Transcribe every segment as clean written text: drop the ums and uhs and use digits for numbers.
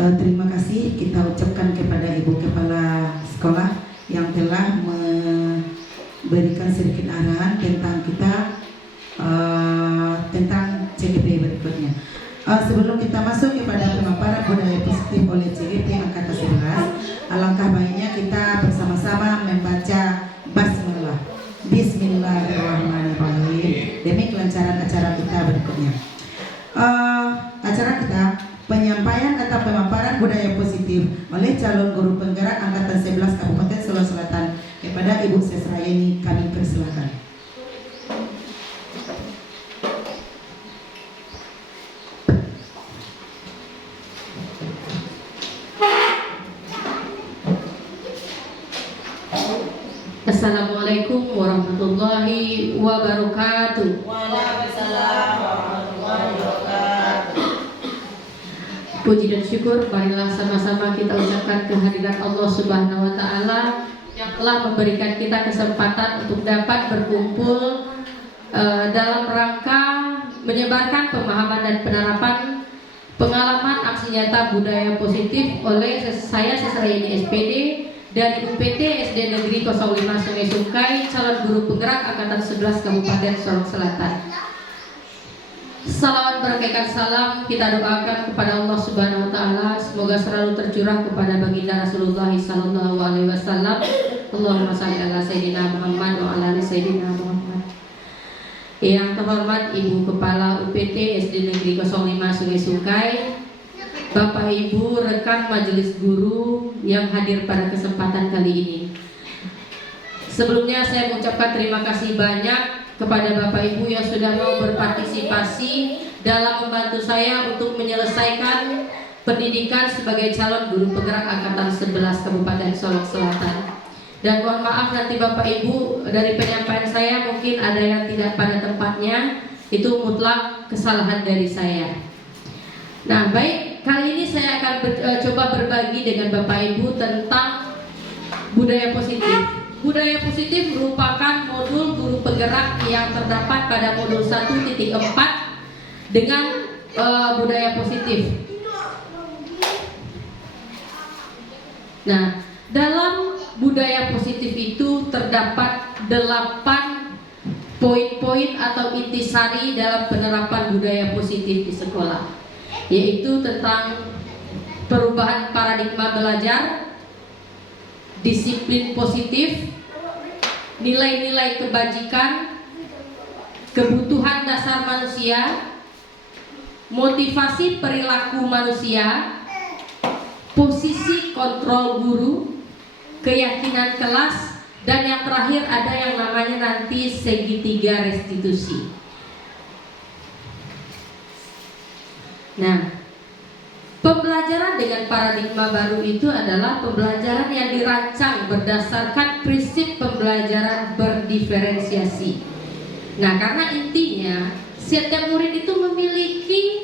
Terima kasih kita ucapkan kepada Ibu Kepala Sekolah yang telah memberikan sedikit arahan tentang kita tentang CGP berikutnya. Sebelum kita masuk kepada pemaparan budaya positif oleh CGP Angkatan 11, alangkah baiknya kita bersama-sama membaca basmalah. Bismillahirrahmanirrahim demi kelancaran acara kita berikutnya. Acara kita penyampaian atau pemaparan budaya positif oleh calon guru penggerak Angkatan 11 Kabupaten Solo Selatan kepada Ibu Sesrayeni, kami persilakan. Assalamualaikum warahmatullahi wabarakatuh. Waalaikumsalam warahmatullahi wabarakatuh. Puji dan syukur marilah sama-sama kita ucapkan kehadiran Allah Subhanahu wa taala yang telah memberikan kita kesempatan untuk dapat berkumpul dalam rangka menyebarkan pemahaman dan penerapan pengalaman aksi nyata budaya positif oleh saya Sesrayeni SPD dari UPT SD Negeri 05 Sungai Sungkai, calon guru penggerak Angkatan 11 Kabupaten Solo Selatan. Salawat berakaikan salam kita doakan kepada Allah Subhanahu wa taala, semoga selalu tercurah kepada baginda Rasulullah sallallahu alaihi wasallam. Allahumma shalli ala sayyidina Muhammad wa ala ali sayyidina Muhammad. Yang terhormat Ibu Kepala UPT SD Negeri 05 Sungai Sungkai, Bapak Ibu rekan majelis guru yang hadir pada kesempatan kali ini. Sebelumnya saya mengucapkan terima kasih banyak kepada Bapak Ibu yang sudah mau berpartisipasi dalam membantu saya untuk menyelesaikan pendidikan sebagai calon guru penggerak Angkatan 11 Kabupaten Solo Selatan. Dan mohon maaf nanti Bapak Ibu dari penyampaian saya mungkin ada yang tidak pada tempatnya, itu mutlak kesalahan dari saya. Nah baik, kali ini saya akan coba berbagi dengan Bapak Ibu tentang budaya positif. Budaya positif merupakan modul guru penggerak yang terdapat pada modul 1.4 dengan budaya positif. Nah, dalam budaya positif itu terdapat 8 poin-poin atau intisari dalam penerapan budaya positif di sekolah, yaitu tentang perubahan paradigma belajar, disiplin positif, nilai-nilai kebajikan, kebutuhan dasar manusia, motivasi perilaku manusia, posisi kontrol guru, keyakinan kelas, dan yang terakhir ada yang namanya nanti segitiga restitusi. Nah, pembelajaran dengan paradigma baru itu adalah pembelajaran yang dirancang berdasarkan prinsip pembelajaran berdiferensiasi. Nah, karena intinya setiap murid itu memiliki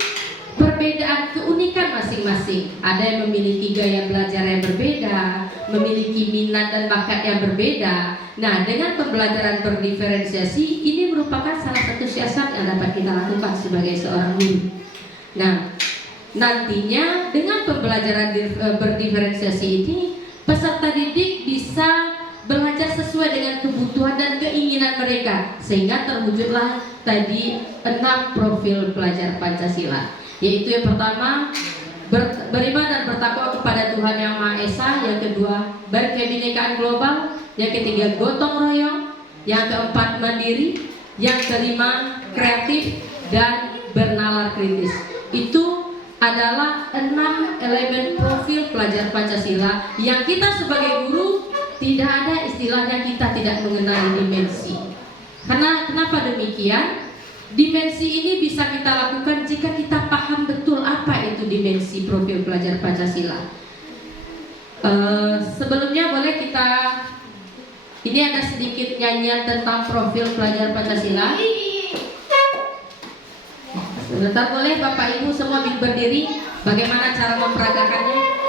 perbedaan keunikan masing-masing. Ada yang memiliki gaya belajar yang berbeda, memiliki minat dan bakat yang berbeda. Nah, dengan pembelajaran berdiferensiasi ini merupakan salah satu siasat yang dapat kita lakukan sebagai seorang guru. Nah, nantinya dengan pembelajaran berdiferensiasi ini peserta didik bisa belajar sesuai dengan kebutuhan dan keinginan mereka, sehingga terwujudlah tadi 6 profil pelajar Pancasila, yaitu yang pertama beriman dan bertakwa kepada Tuhan Yang Maha Esa, yang kedua berkebinekaan global, yang ketiga gotong royong, yang keempat mandiri, yang kelima kreatif dan bernalar kritis. Itu adalah 6 elemen profil pelajar Pancasila yang kita sebagai guru tidak ada istilahnya kita tidak mengenali dimensi. Karena kenapa demikian? Dimensi ini bisa kita lakukan jika kita paham betul apa itu dimensi profil pelajar Pancasila. Sebelumnya boleh kita, ini ada sedikit nyanyian tentang profil pelajar Pancasila. Sebentar, boleh Bapak Ibu semua berdiri. Bagaimana cara memperagakannya?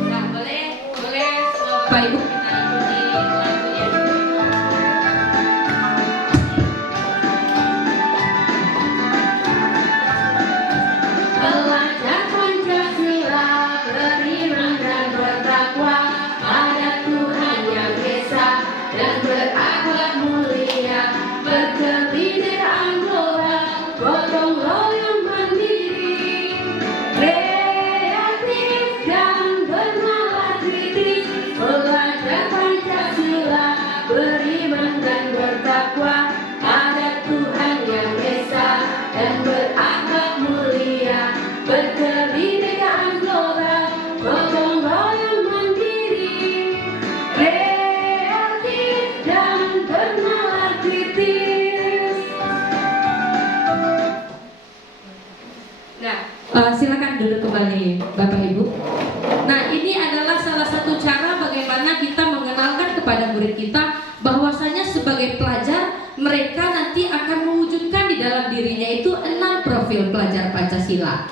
Nah, boleh Bapak Ibu kita ikuti lagunya. Belajar Pancasila, beriman dan bertakwa pada Tuhan yang Esa dan berakhlak mulia, berkebinekaan moral, gotong royong mandiri, kreatif dan bernalar kritis. Belajar Pancasila, beriman dan bertakwa pada Tuhan yang Esa dan berakhlak mulia, berkebinekaan moral, gotong royong mandiri, kreatif dan bernalar kritis. Nah, silakan duduk kembali Bapak Ibu. Nah, ini adalah salah satu cara bagaimana kita mengenalkan kepada murid kita bahwasanya sebagai pelajar mereka nanti akan mewujudkan di dalam dirinya itu 6 profil pelajar Pancasila.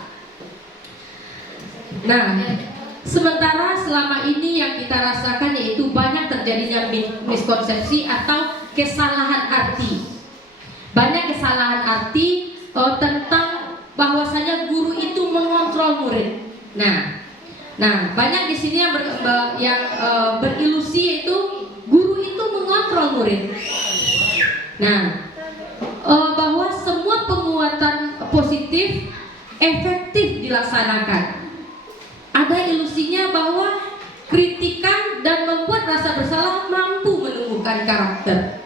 Nah, sementara selama ini yang kita rasakan yaitu banyak terjadinya miskonsepsi atau kesalahan arti. Banyak kesalahan arti tentang bahwasanya guru itu mengontrol murid. Nah, banyak di sini yang berilusi yaitu guru itu mengontrol murid. Nah, bahwa semua penguatan positif efektif dilaksanakan. Ada ilusinya bahwa kritikan dan membuat rasa bersalah mampu menumbuhkan karakter.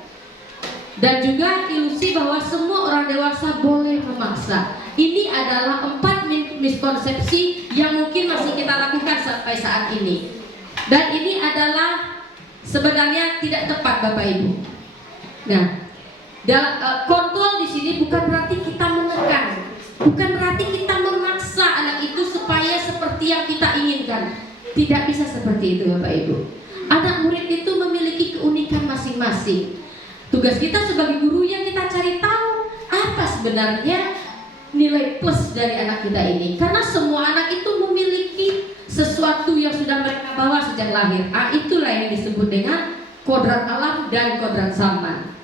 Dan juga ilusi bahwa semua orang dewasa boleh memaksa. Ini adalah 4 miskonsepsi yang mungkin masih kita lakukan sampai saat ini. Dan ini adalah sebenarnya tidak tepat Bapak Ibu. Nah, kontrol di sini bukan berarti kita menekan, bukan berarti kita memaksa anak itu supaya seperti yang kita inginkan. Tidak bisa seperti itu Bapak Ibu. Anak murid itu memiliki keunikan masing-masing. Tugas kita sebagai guru yang kita cari tahu apa sebenarnya nilai plus dari anak kita ini. Karena semua anak itu memiliki sesuatu yang sudah mereka bawa sejak lahir. Itulah yang disebut dengan kodrat alam dan kodrat zaman.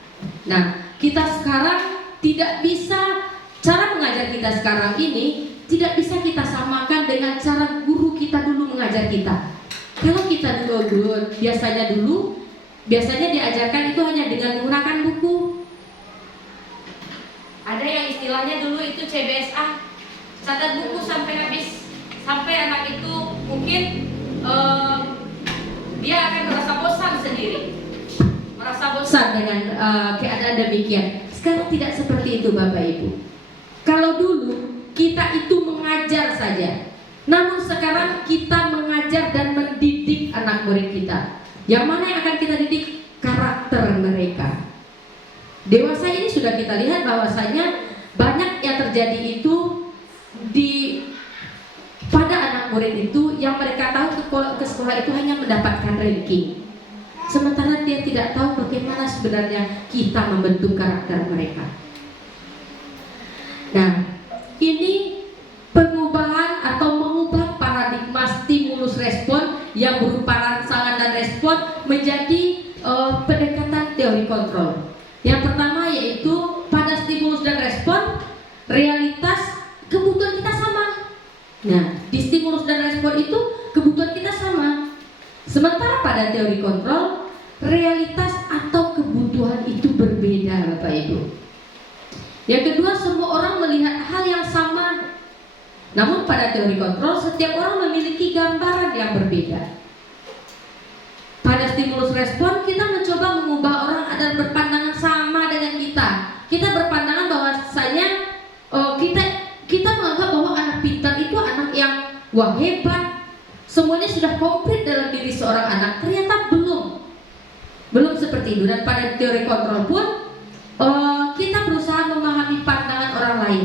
Nah, kita sekarang tidak bisa, cara mengajar kita sekarang ini tidak bisa kita samakan dengan cara guru kita dulu mengajar kita. Kalau kita dulu biasanya diajarkan itu hanya dengan menggunakan buku. Ada yang istilahnya dulu itu CBSA, catat buku sampai habis, sampai anak itu mungkin dia akan merasa bosan sendiri, merasa bosan dengan keadaan demikian. Sekarang tidak seperti itu Bapak Ibu. Kalau dulu kita itu mengajar saja, namun sekarang kita mengajar dan mendidik anak murid kita. Yang mana yang akan kita didik? Karakter mereka. Dewasa ini sudah kita lihat bahwasanya banyak yang terjadi itu pada anak murid itu yang mereka tahu ke sekolah itu hanya mendapatkan ranking. Sementara dia tidak tahu bagaimana sebenarnya kita membentuk karakter mereka. Nah, ini pengubahan atau mengubah paradigma stimulus respon yang berupa rangsangan dan respon menjadi pendekatan teori kontrol. Yang pertama yaitu pada stimulus dan respon, realitas kebutuhan kita sama. Nah, di stimulus dan teori kontrol, realitas atau kebutuhan itu berbeda, Bapak Ibu. Yang kedua, semua orang melihat hal yang sama. Namun pada teori kontrol, setiap orang memiliki gambaran yang berbeda. Pada stimulus respon, kita mencoba mengubah orang agar berpandangan sama dengan kita. Kita berpandangan bahwasanya kita menganggap bahwa anak pintar itu anak yang wah hebat, semuanya sudah komplit dalam diri seorang anak. Ternyata belum seperti itu. Dan pada teori kontrol pun kita berusaha memahami pandangan orang lain.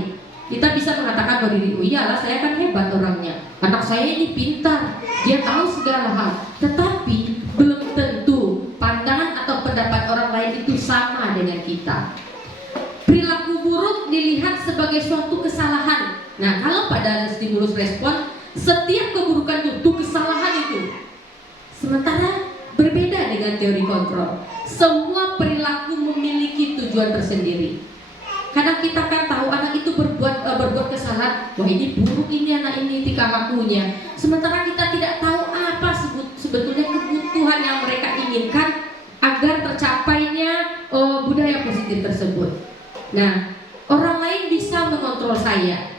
Kita bisa mengatakan bahwa diri, oh iyalah saya kan hebat orangnya, anak saya ini pintar, dia tahu segala hal. Tetapi belum tentu pandangan atau pendapat orang lain itu sama dengan kita. Perilaku buruk dilihat sebagai suatu kesalahan. Nah, kalau pada stimulus respon, setiap keburukan itu kesalahan itu. Sementara berbeda dengan teori kontrol, semua perilaku memiliki tujuan tersendiri. Kadang kita kan tahu anak itu berbuat kesalahan, wah ini buruk ini anak ini tingkah lakunya. Sementara kita tidak tahu apa sebetulnya kebutuhan yang mereka inginkan agar tercapainya budaya positif tersebut. Nah, orang lain bisa mengontrol saya.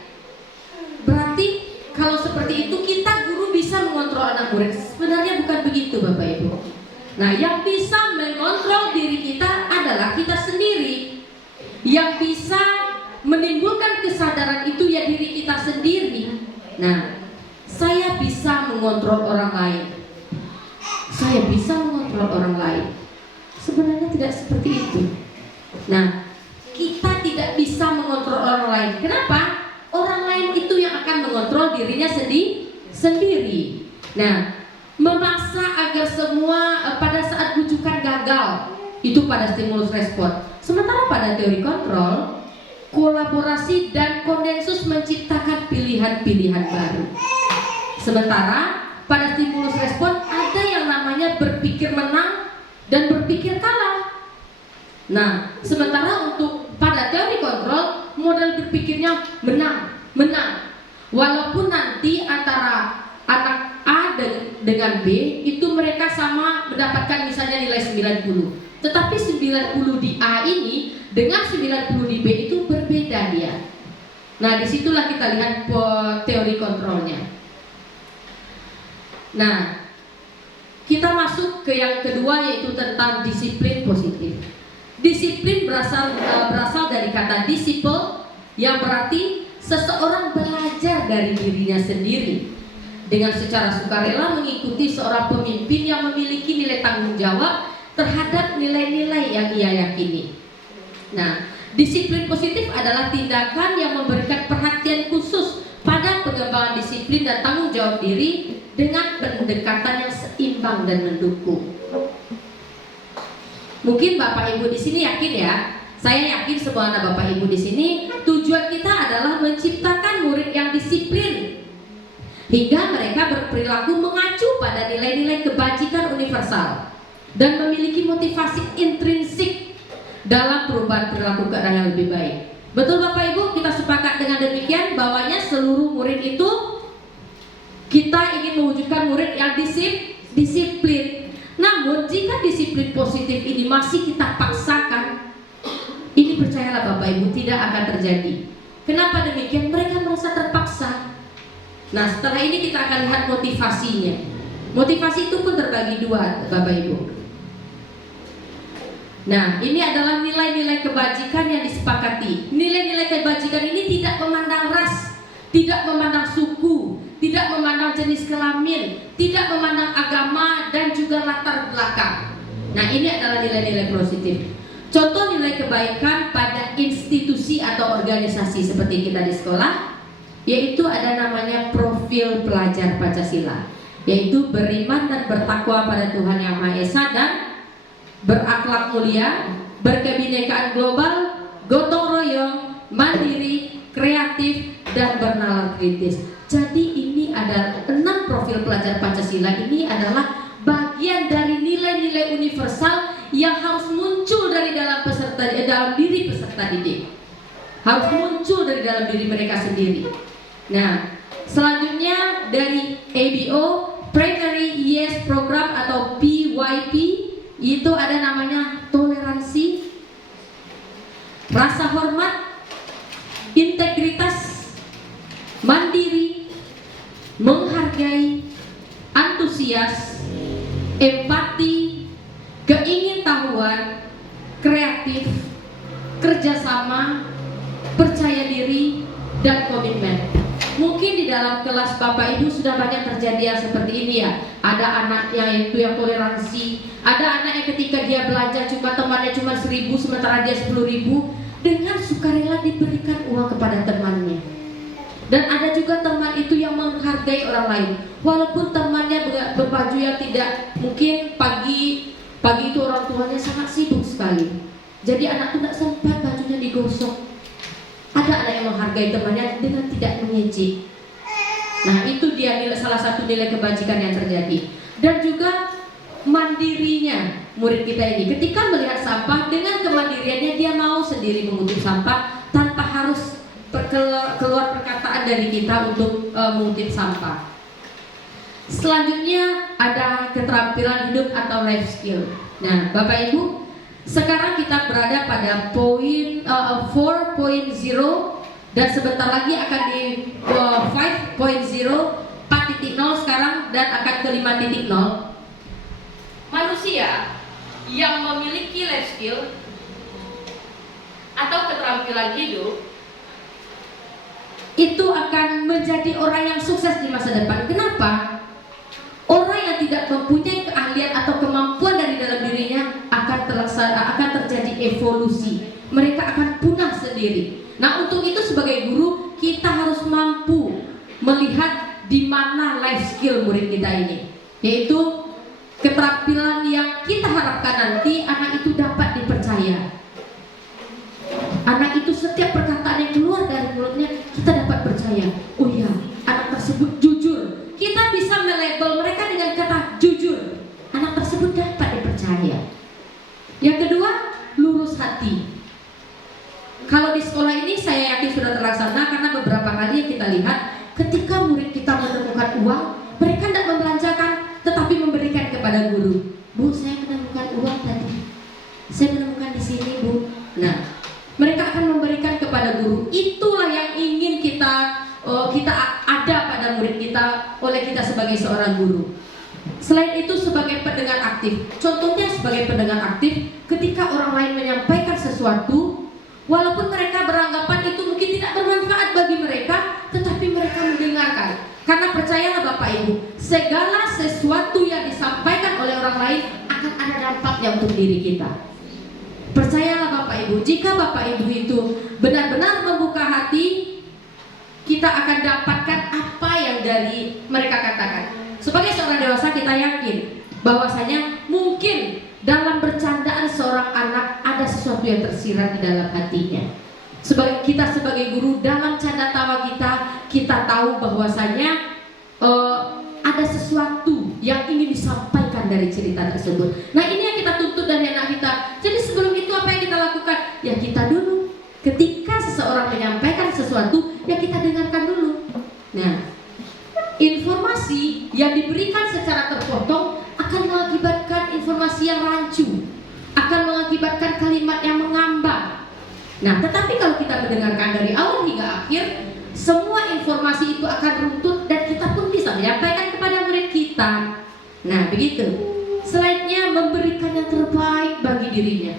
Berarti kalau seperti itu kita guru bisa mengontrol anak murid. Sebenarnya bukan begitu, Bapak Ibu. Nah, yang bisa mengontrol diri kita adalah kita sendiri. Yang bisa menimbulkan kesadaran itu ya diri kita sendiri. Nah, saya bisa mengontrol orang lain. Saya bisa mengontrol orang lain. Sebenarnya tidak seperti itu. Nah, kita tidak bisa mengontrol orang lain. Kenapa? Orang lain itu yang akan mengontrol dirinya sendiri. Nah, memaksa agar semua pada saat rujukan gagal, itu pada stimulus respon. Sementara pada teori kontrol, kolaborasi dan konsensus menciptakan pilihan-pilihan baru. Sementara pada stimulus respon ada yang namanya berpikir menang dan berpikir kalah. Nah, sementara untuk pada teori kontrol, model berpikirnya menang. Walaupun nanti antara anak A dengan B itu mereka sama mendapatkan misalnya nilai 90. Tetapi 90 di A ini dengan 90 di B itu berbeda dia. Nah, disitulah kita lihat teori kontrolnya. Nah, kita masuk ke yang kedua, yaitu tentang disiplin positif. Disiplin berasal dari kata disciple, yang berarti seseorang belajar dari dirinya sendiri dengan secara sukarela mengikuti seorang pemimpin yang memiliki nilai tanggung jawab terhadap nilai-nilai yang ia yakini. Nah, disiplin positif adalah tindakan yang memberikan perhatian khusus pada pengembangan disiplin dan tanggung jawab diri dengan pendekatan yang seimbang dan mendukung. Mungkin Bapak Ibu di sini yakin ya, saya yakin semua anak Bapak Ibu di sini tujuan kita adalah menciptakan murid yang disiplin hingga mereka berperilaku mengacu pada nilai-nilai kebajikan universal dan memiliki motivasi intrinsik dalam perubahan perilaku ke arah yang lebih baik. Betul Bapak Ibu, kita sepakat dengan demikian bahwanya seluruh murid itu kita ingin mewujudkan murid yang disiplin. Namun jika disiplin positif ini masih kita paksakan, ini percayalah Bapak Ibu tidak akan terjadi. Kenapa demikian? Mereka merasa terpaksa. Nah, setelah ini kita akan lihat motivasinya. Motivasi itu pun terbagi dua Bapak Ibu. Nah, ini adalah nilai-nilai kebajikan yang disepakati. Nilai-nilai kebajikan ini tidak memandang ras, tidak memandang suku, tidak memandang jenis kelamin, tidak memandang agama dan juga latar belakang. Nah, ini adalah nilai-nilai positif. Contoh nilai kebaikan pada institusi atau organisasi seperti kita di sekolah, yaitu ada namanya profil pelajar Pancasila, yaitu beriman dan bertakwa pada Tuhan Yang Maha Esa dan berakhlak mulia, berkebinekaan global, gotong royong, mandiri, kreatif, dan bernalar kritis. Jadi ini adalah 6 profil pelajar Pancasila. Ini adalah bagian dari nilai-nilai universal yang harus muncul dari dalam diri peserta didik, harus muncul dari dalam diri mereka sendiri. Nah, selanjutnya dari ABO, Primary Years Program atau PYP, itu ada namanya toleransi, rasa hormat, integritas, mandiri, menghargai, antusias, empati, keingintahuan, kreatif, kerjasama, percaya diri, dan komitmen. Mungkin di dalam kelas Bapak Ibu sudah banyak terjadi yang seperti ini ya. Ada anak yang toleransi, ada anak yang ketika dia belanja temannya cuma 1.000 sementara dia 10.000, dengan sukarela diberikan uang kepada temannya. Dan ada juga teman itu yang menghargai orang lain, walaupun temannya berbaju yang tidak, mungkin pagi itu orang tuanya sangat sibuk sekali, jadi anak itu tidak sempat bajunya digosok. Ada anak yang menghargai temannya dengan tidak mengejek. Nah, itu dia salah satu nilai kebajikan yang terjadi. Dan juga mandirinya murid kita ini, ketika melihat sampah, dengan kemandiriannya dia mau sendiri mengutip sampah tanpa harus keluar perkataan dari kita untuk mengutip sampah. Selanjutnya ada keterampilan hidup atau life skill. Nah, Bapak Ibu, sekarang kita berada pada poin 4.0 dan sebentar lagi akan di 5.0, 4.0 sekarang dan akan ke 5.0. Manusia yang memiliki life skill atau keterampilan hidup itu akan menjadi orang yang sukses di masa depan. Kenapa? Orang yang tidak mempunyai keahlian atau kemampuan dari dalam dirinya akan terjadi evolusi. Mereka akan punah sendiri. Nah, untuk itu sebagai guru kita harus mampu melihat di mana life skill murid kita ini, yaitu keterampilan yang kita harapkan nanti anak itu dapat dipercaya. Anak itu setiap perkataan yang keluar dari mulutnya kita dapat percaya. Oh ya, anak tersebut jujur. Kita bisa melabel mereka dengan kata jujur. Anak tersebut dapat dipercaya. Yang kedua, lurus hati. Kalau di sekolah ini saya yakin sudah terlaksana, karena beberapa kali yang kita lihat ketika murid kita menemukan uang, mereka tidak membelanjakan tetapi memberikan kepada guru. Bu, saya menemukan uang tadi. Saya menemukan di sini, Bu. Nah, mereka akan memberikan kepada guru. Itulah yang ingin kita ada pada murid kita oleh kita sebagai seorang guru. Selain itu sebagai pendengar aktif. Contohnya sebagai pendengar aktif, ketika orang lain menyampaikan sesuatu, walaupun mereka beranggapan itu mungkin tidak bermanfaat bagi mereka, tetapi mereka mendengarkan. Karena percayalah Bapak Ibu, segala sesuatu yang disampaikan oleh orang lain akan ada dampaknya untuk diri kita. Percayalah Bapak Ibu, jika Bapak Ibu itu benar-benar membuka hati, kita akan dapatkan apa yang dari mereka katakan. Sebagai seorang dewasa kita yakin bahwasanya mungkin dalam bercandaan seorang anak ada sesuatu yang tersirat di dalam hatinya. Sebagai guru, dalam canda tawa kita tahu bahwasanya ada sesuatu yang ingin disampaikan dari cerita tersebut. Nah, ini yang kita tuntut dari anak kita. Jadi sebelum itu apa yang kita lakukan? Ya kita dulu. Ketika seseorang menyampaikan sesuatu, ya kita dengarkan dulu. Nah, informasi yang diberikan secara terpotong akan mengakibatkan informasi yang rancu, akan mengakibatkan kalimat yang mengambang. Nah, tetapi kalau kita mendengarkan dari awal hingga akhir, semua informasi itu akan runtut dan kita pun bisa menyampaikan kepada murid kita. Nah, begitu. Selainnya memberikan yang terbaik bagi dirinya.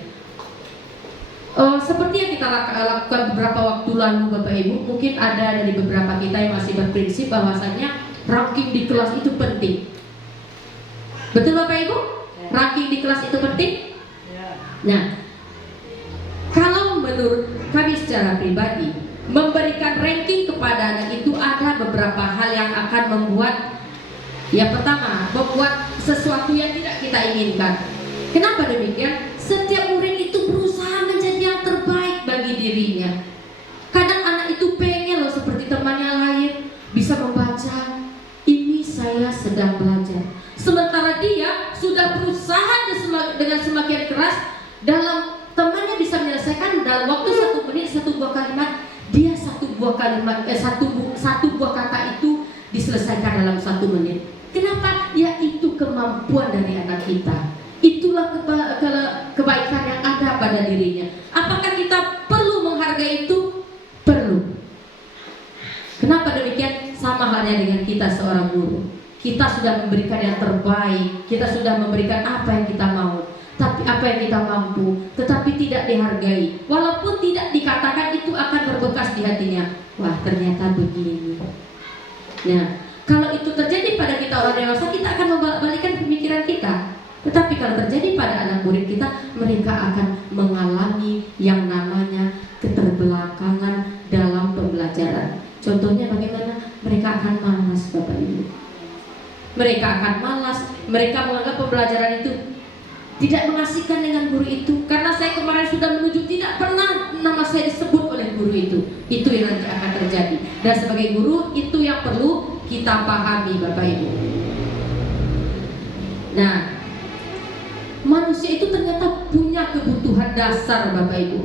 Seperti yang kita lakukan beberapa waktu lalu Bapak Ibu, mungkin ada dari beberapa kita yang masih berprinsip bahwasanya ranking di kelas itu penting. Betul Bapak Ibu? Ranking di kelas itu penting? Nah, kalau menurut kami secara pribadi, memberikan ranking kepada anak itu ada beberapa hal yang akan membuat, yang pertama, membuat sesuatu yang tidak kita inginkan. Kenapa demikian? Setiap murid itu berusaha menjadi yang terbaik bagi dirinya. Kadang anak itu pengen loh seperti temannya lain bisa membaca. Ini saya sedang belajar. Sementara dia sudah berusaha dengan semakin keras dalam temannya bisa menyelesaikan dalam waktu 1 menit 1 buah kalimat. Dia satu buah kata itu diselesaikan dalam 1 menit. Kenapa apa? Yaitu kemampuan dari anak kita. Itulah kebaikan yang ada pada dirinya. Apakah kita perlu menghargai itu? Perlu. Kenapa demikian? Sama halnya dengan kita seorang guru. Kita sudah memberikan yang terbaik, kita sudah memberikan apa yang kita mau, tapi apa yang kita mampu, tetapi tidak dihargai. Walaupun tidak dikatakan, itu akan berbekas di hatinya. Wah, ternyata begini. Nah, kalau itu terjadi pada kita orang dewasa, kita akan membalikkan pemikiran kita. Tetapi kalau terjadi pada anak murid kita, mereka akan mengalami yang namanya keterbelakangan dalam pembelajaran. Contohnya bagaimana? Mereka akan malas, Bapak Ibu. Mereka akan malas, mereka menganggap pembelajaran itu tidak mengasihkan dengan guru itu. Karena saya kemarin sudah menuju, tidak pernah nama saya disebut oleh guru itu. Itu yang nanti akan terjadi. Dan sebagai guru, itu yang perlu kita pahami, Bapak Ibu. Nah, manusia itu ternyata punya kebutuhan dasar, Bapak Ibu.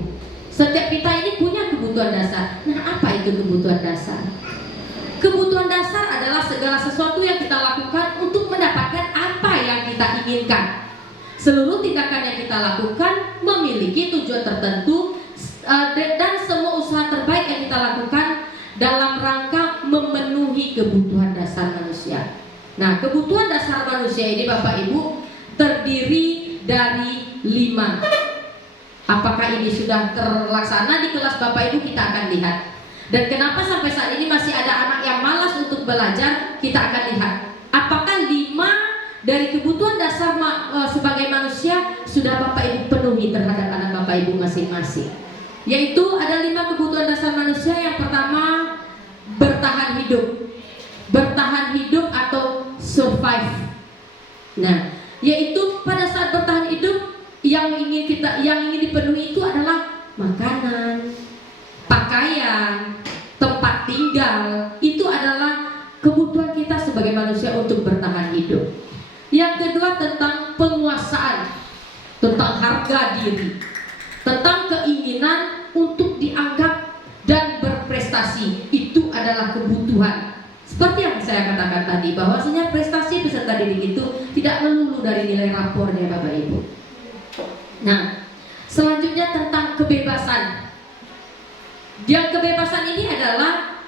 Setiap kita ini punya kebutuhan dasar. Nah, apa itu kebutuhan dasar? Kebutuhan dasar adalah segala sesuatu yang kita lakukan untuk mendapatkan apa yang kita inginkan. Seluruh tindakan yang kita lakukan memiliki tujuan tertentu, dan semua usaha terbaik yang kita lakukan dalam rangka memenuhi kebutuhan dasar manusia. Nah, kebutuhan dasar manusia ini, Bapak Ibu, terdiri dari 5. Apakah ini sudah terlaksana di kelas Bapak Ibu, kita akan lihat. Dan kenapa sampai saat ini masih ada anak yang malas untuk belajar, kita akan lihat. Apakah 5 dari kebutuhan dasar sebagai manusia sudah Bapak Ibu penuhi terhadap anak Bapak Ibu masing-masing? Yaitu ada 5 kebutuhan dasar manusia. Yang pertama, bertahan hidup. Bertahan hidup atau survive. Nah, yaitu pada saat bertahan hidup, yang ingin dipenuhi itu adalah makanan, pakaian, tempat tinggal. Itu adalah kebutuhan kita sebagai manusia untuk bertahan hidup. Yang kedua, tentang penguasaan, tentang harga diri, tentang keinginan untuk dianggap dan berprestasi. Itu adalah kebutuhan. Seperti yang saya katakan tadi, bahwasanya prestasi peserta didik itu tidak melulu dari nilai rapornya, Bapak Ibu. Nah, selanjutnya tentang kebebasan. Yang kebebasan ini adalah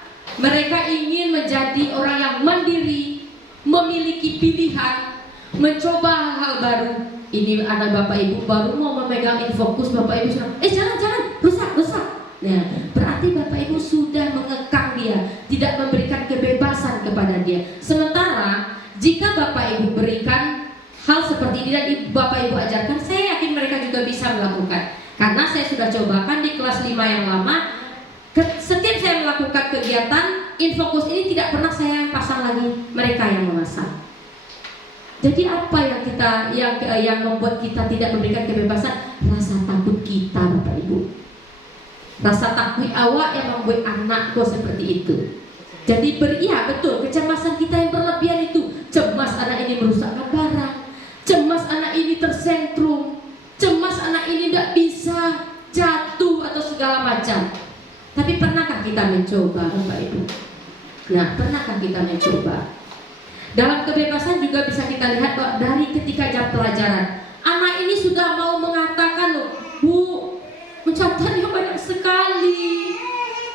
mereka ingin menjadi orang yang mandiri, memiliki pilihan, mencoba hal-hal baru. Ini anak Bapak Ibu baru mau memegang infokus, Bapak Ibu sudah, jangan, rusak. Nah, berarti Bapak Ibu sudah mengekang dia, tidak memberikan kebebasan kepada dia. Sementara jika Bapak Ibu berikan hal seperti ini dan Bapak Ibu ajarkan, saya yakin mereka juga bisa melakukan. Karena saya sudah cobakan di kelas 5 yang lama. Setiap saya melakukan kegiatan infokus ini, tidak pernah saya pasang lagi, mereka yang memasang. Jadi apa yang membuat kita tidak memberikan kebebasan? Rasa takut kita, Bapak Ibu. Rasa takut awak yang membuat anak kok seperti itu. Jadi betul, kecemasan kita yang berlebihan itu. Cemas anak ini merusakkan barang, cemas anak ini tersentrum, cemas anak ini tidak bisa jatuh atau segala macam. Tapi pernahkah kita mencoba, Bapak Ibu? Nah, pernahkah kita mencoba? Dalam kebebasan juga bisa kita lihat bahwa dari ketika jam pelajaran, anak ini sudah mau mengatakan, loh, Bu, mencatatnya banyak sekali,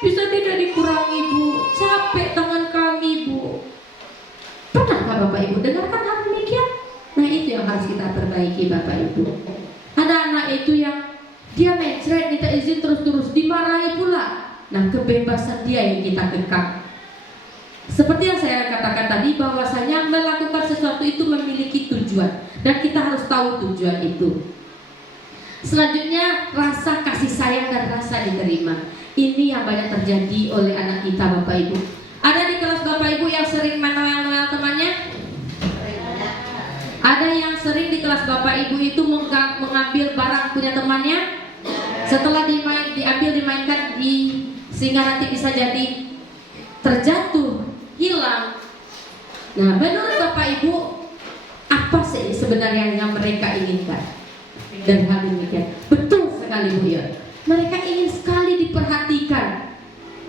bisa tidak dikurangi, Bu? Capek tangan kami, Bu. Pernahkah Bapak Ibu dengarkan hal demikian? Nah, itu yang harus kita perbaiki, Bapak Ibu. Ada anak itu yang dia mencret, minta izin terus-terus, dimarahi pula. Nah, kebebasan dia yang kita kekang. Seperti yang saya katakan tadi, bahwasanya melakukan sesuatu itu memiliki tujuan, dan kita harus tahu tujuan itu. Selanjutnya, rasa kasih sayang dan rasa diterima. Ini yang banyak terjadi oleh anak kita, Bapak Ibu. Ada di kelas Bapak Ibu yang sering menoel-noel temannya? Ada yang sering di kelas Bapak Ibu itu mengambil barang punya temannya, setelah dimainkan sehingga nanti bisa jadi terjatuh, hilang. Nah, menurut Bapak Ibu, apa sih sebenarnya yang mereka inginkan dari hal demikian? Betul sekali, Bu ya. Mereka ingin sekali diperhatikan.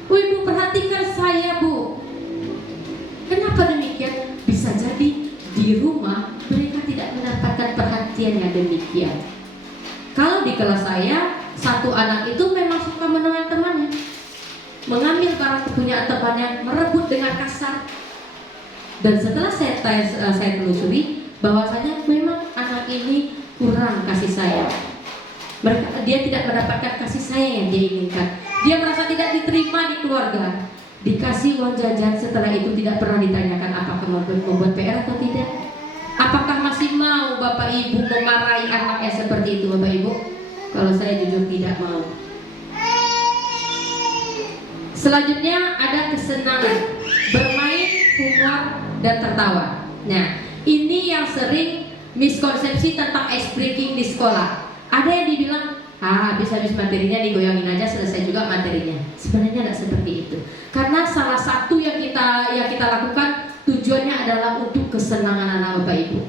Bu, Ibu perhatikan saya, Bu. Kenapa demikian? Bisa jadi dia kelas saya, satu anak itu memang suka menenang temannya, mengambil barang kepunyaan temannya, merebut dengan kasar. Dan setelah saya telusuri, bahwasanya memang anak ini kurang kasih sayang. Dia tidak mendapatkan kasih sayang yang dia inginkan. Dia merasa tidak diterima di keluarga. Dikasih uang jajan, setelah itu tidak pernah ditanyakan apakah membuat PR atau tidak. Apakah masih mau Bapak Ibu memarahi anaknya seperti itu, Bapak Ibu? Kalau saya jujur tidak mau. Selanjutnya ada kesenangan, bermain, humor, dan tertawa. Nah, ini yang sering miskonsepsi tentang ice breaking di sekolah. Ada yang dibilang, habis-habis materinya digoyangin aja, selesai juga materinya. Sebenarnya tidak seperti itu. Karena salah satu yang kita lakukan tujuannya adalah untuk kesenangan anak Bapak Ibu.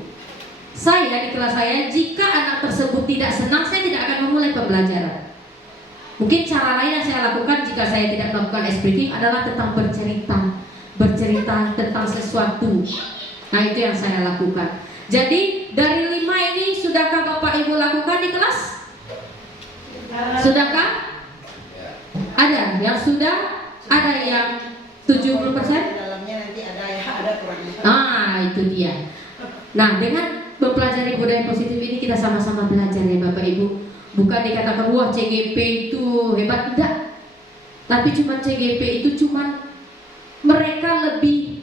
Saya di kelas saya, jika anak tersebut tidak senang, saya tidak akan memulai pembelajaran. Mungkin cara lain yang saya lakukan jika saya tidak melakukan ice breaking adalah tentang bercerita tentang sesuatu. Nah, itu yang saya lakukan. Jadi dari 5 ini sudahkah Bapak Ibu lakukan di kelas? Sudahkah? Ada yang sudah, ada yang 70%. Dalamnya nanti ada kurangnya. Itu dia. Nah, dengan mempelajari budaya positif ini kita sama-sama belajar ya Bapak Ibu. Bukan dikatakan wah CGP itu hebat, tidak. Tapi cuma CGP itu cuma mereka lebih,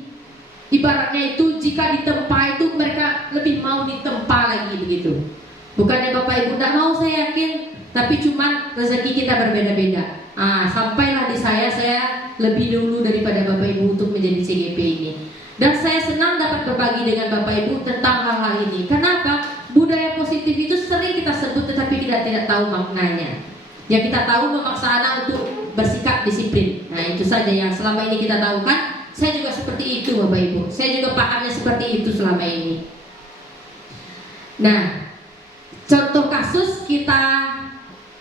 ibaratnya itu jika ditempa itu mereka lebih mau ditempa lagi begitu. Bukannya Bapak Ibu tidak mau, saya yakin, tapi cuma rezeki kita berbeda-beda. Sampailah di saya lebih dulu daripada Bapak Ibu untuk menjadi CGP ini. Dan saya senang dapat berbagi dengan Bapak Ibu tentang hal-hal ini. Kenapa? Budaya positif itu sering kita sebut tetapi kita tidak tahu maknanya. Yang kita tahu memaksa anak untuk bersikap disiplin. Nah, itu saja yang selama ini kita tahu kan. Saya juga seperti itu Bapak Ibu. Saya juga pahamnya seperti itu selama ini. Nah, contoh kasus kita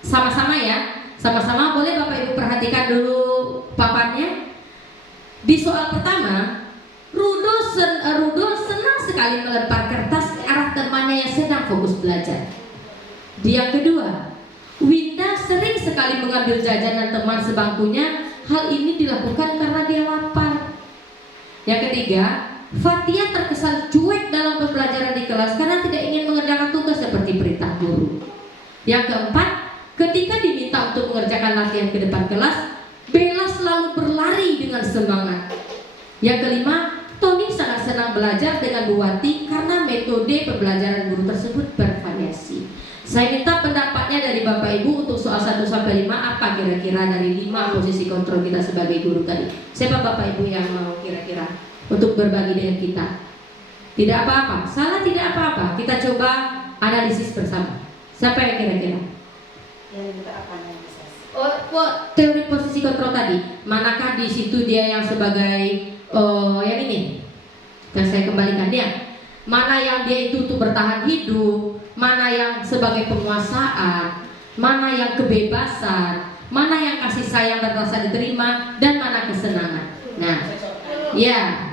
sama-sama ya. Sama-sama boleh Bapak Ibu perhatikan dulu papannya. Di soal pertama, Rudo senang sekali melempar kertas ke arah temannya yang sedang fokus belajar. Di yang kedua, Winda sering sekali mengambil jajanan teman sebangkunya. Hal ini dilakukan karena dia lapar. Yang ketiga, Fatia terkesan cuek dalam pembelajaran di kelas karena tidak ingin mengerjakan tugas seperti perintah guru. Yang keempat, ketika diminta untuk mengerjakan latihan ke depan kelas, Bella selalu berlari dengan semangat. Yang kelima, Tony sangat senang belajar dengan Bu Wati karena metode pembelajaran guru tersebut bervariasi. Saya minta pendapatnya dari Bapak Ibu untuk soal 1 sampai 5, apa kira-kira dari 5 posisi kontrol kita sebagai guru tadi. Siapa Bapak Ibu yang mau kira-kira untuk berbagi dengan kita? Tidak apa-apa, salah tidak apa-apa. Kita coba analisis bersama. Siapa yang kira-kira? Yang kita apa analisis? Teori posisi kontrol tadi. Manakah di situ dia yang sebagai yang ini? Dan saya kembalikan dia. Mana yang dia itu untuk bertahan hidup, mana yang sebagai penguasaan, mana yang kebebasan, mana yang kasih sayang dan rasa diterima, dan mana kesenangan. Nah, ya,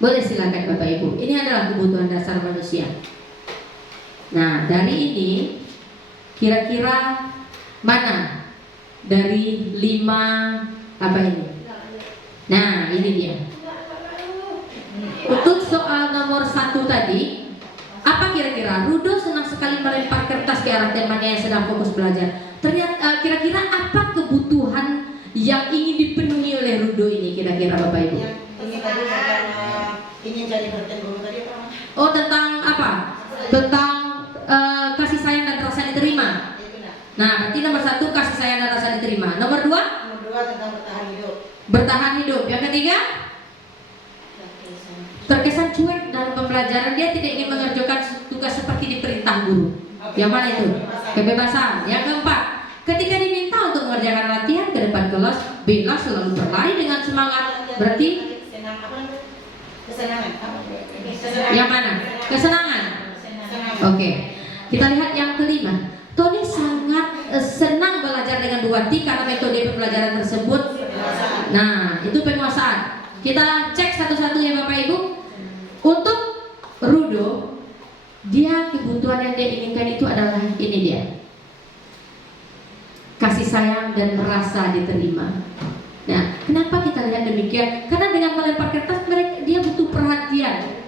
boleh silakan Bapak Ibu. Ini adalah kebutuhan dasar manusia. Nah, dari ini kira-kira mana dari 5 apa ini? Nah, ini dia. Untuk soal nomor 1 tadi, apa kira-kira? Rudo senang sekali melempar kertas ke arah temannya yang sedang fokus belajar. Ternyata kira-kira apa kebutuhan yang ingin dipenuhi oleh Rudo ini kira-kira Bapak Ibu? Ini tadi ingin jadi perhatian guru tadi apa? Tentang apa? Tentang kasih sayang dan rasa diterima. Nah, berarti nomor 1 kasih sayang dan rasa diterima. Nomor 2? Nomor 2 tentang bertahan hidup. Bertahan hidup. Yang ketiga? Terkesan cuek dalam pembelajaran, dia tidak ingin mengerjakan tugas seperti diperintah guru. Yang mana itu? Kebebasan. Yang keempat, ketika diminta untuk mengerjakan latihan ke depan kelas, Bella selalu berlari dengan semangat. Berarti kesenangan. yang mana? Kesenangan. Oke. Kita lihat yang kelima. Tony sangat senang belajar dengan Bu Wati karena metode pembelajaran tersebut. Nah, itu penguasaan. Kita cek satu-satu ya Bapak Ibu. Untuk Rudo, dia kebutuhan yang dia inginkan itu adalah ini dia, kasih sayang dan merasa diterima. Nah, kenapa kita lihat demikian? Karena dengan melempar kertas dia butuh perhatian.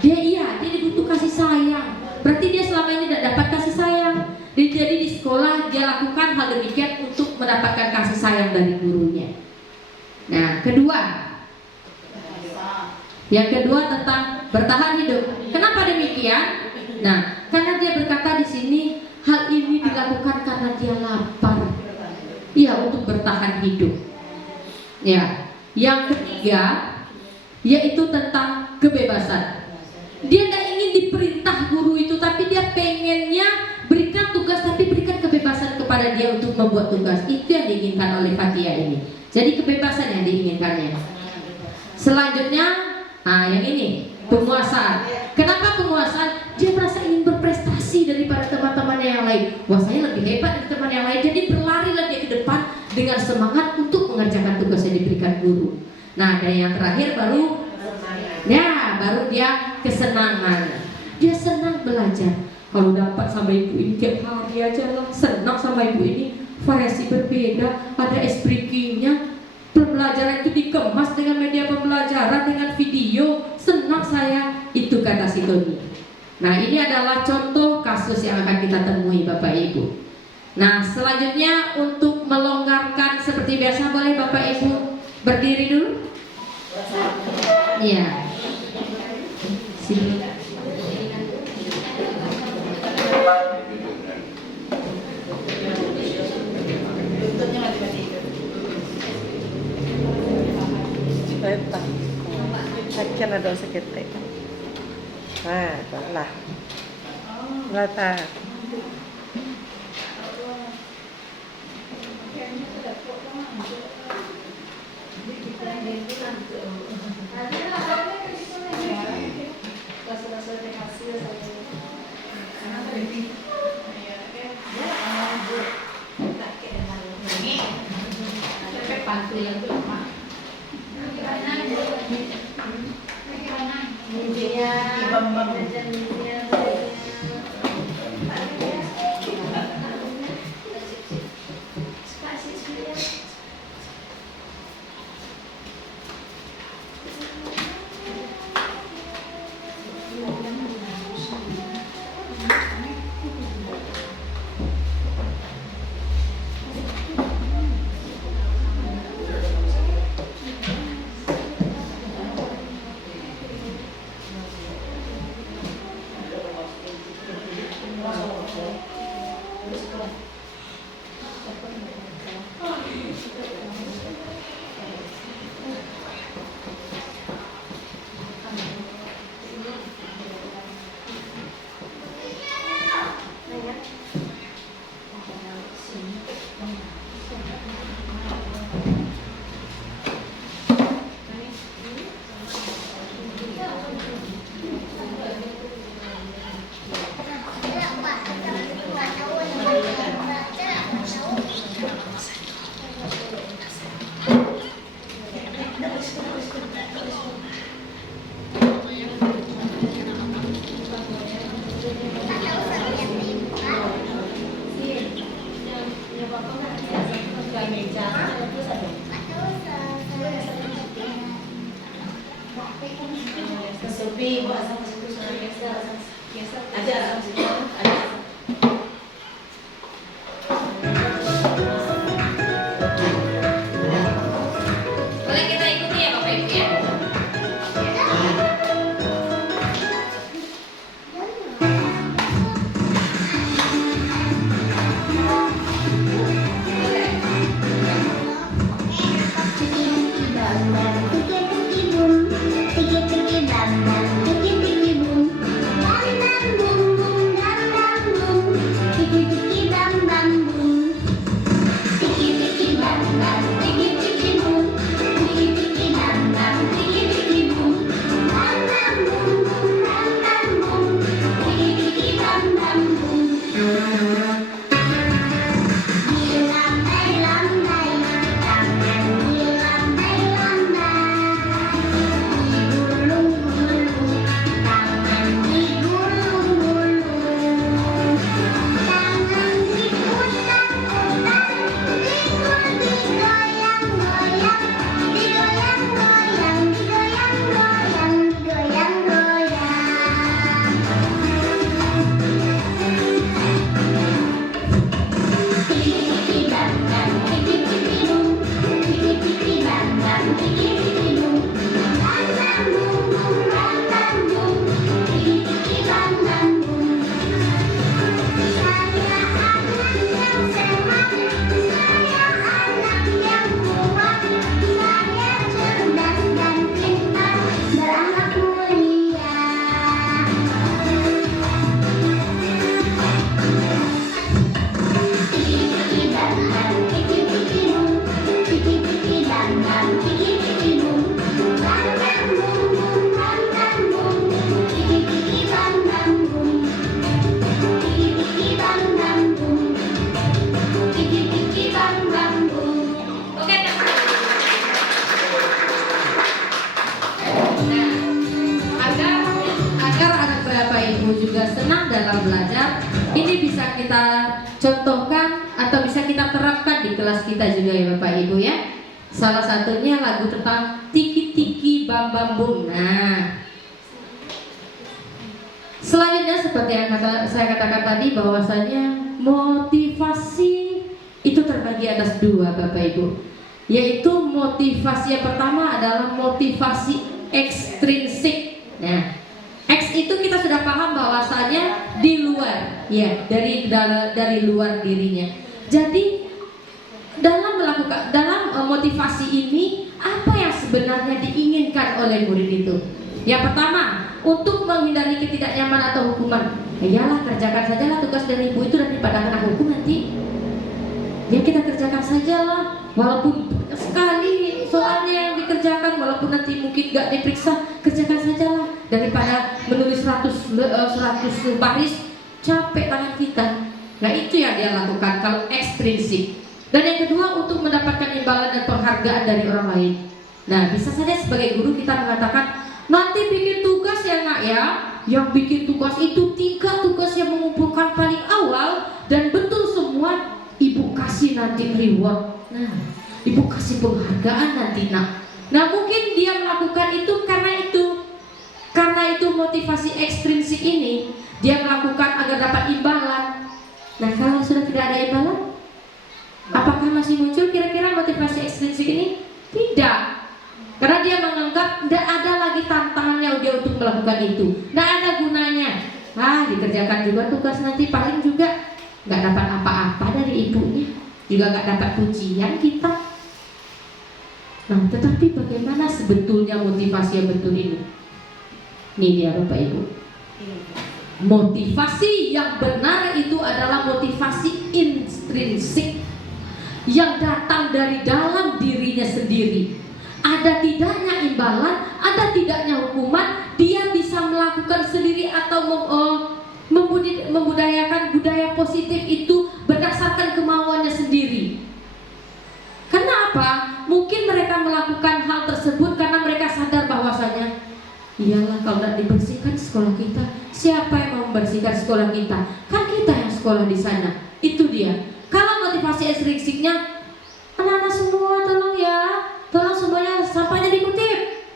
Dia butuh kasih sayang. Berarti dia selama ini tidak dapat kasih sayang. Jadi di sekolah dia lakukan hal demikian untuk mendapatkan kasih sayang dari gurunya. Nah, yang kedua tentang bertahan hidup. Kenapa demikian? Nah, karena dia berkata di sini hal ini dilakukan karena dia lapar. Iya, untuk bertahan hidup. Ya, yang ketiga yaitu tentang kebebasan. Dia tidak ingin diperintah guru itu, tapi dia pengennya berikan tugas, tapi berikan kebebasan kepada dia untuk membuat tugas. Itu yang diinginkan oleh Fatia ini. Jadi kebebasan yang diinginkannya. Selanjutnya, yang ini penguasaan. Kenapa penguasaan? Dia merasa ingin berprestasi daripada teman-temannya yang lain. Wah, saya lebih hebat dari teman yang lain. Jadi berlarilah dia ke depan dengan semangat untuk mengerjakan tugas yang diberikan guru. Nah, dan yang terakhir baru dia kesenangan. Dia senang belajar. Kalau dapat sama ibu ini tiap hari aja lah, senang sama ibu ini. Variasi berbeda, ada esprikingnya. Pembelajaran itu dikemas dengan media pembelajaran, dengan video. Senang saya, itu kata si Tony. Nah, ini adalah contoh kasus yang akan kita temui Bapak Ibu. Nah, selanjutnya untuk melonggarkan seperti biasa, boleh Bapak Ibu berdiri dulu? Iya. Sini. Sakyan na daw sa kita. Wala. Wala. Boleh kita ikuti ya Bapak Ibu ya? Tiki tiki bam bam, tiki tiki boom, bam bam boom boom, bam bam kelas kita juga ya Bapak Ibu ya. Salah satunya lagu tentang Tiki Tiki Bam Bam Bum. Nah, selanjutnya seperti yang saya katakan tadi, bahwasanya motivasi itu terbagi atas dua Bapak Ibu, yaitu motivasi yang pertama adalah motivasi ekstrinsik. Nah, X itu kita sudah paham bahwasanya di luar, ya, dari luar dirinya. Jadi dalam motivasi ini, apa yang sebenarnya diinginkan oleh murid itu? Yang pertama, untuk menghindari ketidaknyamanan atau hukuman. Iyalah, kerjakan sajalah tugas dari ibu itu, daripada kena hukum nanti. Ya kita kerjakan sajalah, walaupun sekali soalnya yang dikerjakan, walaupun nanti mungkin gak diperiksa, kerjakan sajalah daripada menulis 100 baris, capek tangan kita. Nah itu yang dia lakukan kalau ekstrinsik. Dan yang kedua, untuk mendapatkan imbalan dan penghargaan dari orang lain. Nah bisa saja sebagai guru kita mengatakan, nanti bikin tugas ya nak ya. Yang bikin tugas itu 3 tugas yang mengumpulkan paling awal dan betul semua, ibu kasih nanti reward. Nah, ibu kasih penghargaan nanti nak. Nah mungkin dia melakukan itu karena itu motivasi ekstrinsik ini, dia melakukan agar dapat imbalan. Nah kalau sudah tidak ada imbalan, apakah masih muncul kira-kira motivasi ekstrinsik ini? Tidak, karena dia menganggap tidak ada lagi tantangannya dia untuk melakukan itu, tidak ada gunanya. Dikerjakan juga tugas nanti, paling juga nggak dapat apa-apa dari ibunya, juga nggak dapat pujian kita. Nah, tetapi bagaimana sebetulnya motivasi yang betul ini? Ini dia Bapak Ibu. Motivasi yang benar itu adalah motivasi intrinsik yang datang dari dalam dirinya sendiri. Ada tidaknya imbalan, ada tidaknya hukuman, dia bisa melakukan sendiri atau membudayakan budaya positif itu berdasarkan kemauannya sendiri. Kenapa? Mungkin mereka melakukan hal tersebut karena mereka sadar bahwasanya, iyalah kalau tidak dibersihkan sekolah kita, siapa yang mau membersihkan sekolah kita? Kan kita yang sekolah di sana. Itu dia. Kalau motivasi ekstrinsiknya, anak-anak semua tolong ya, tolong semuanya sampahnya dikutip.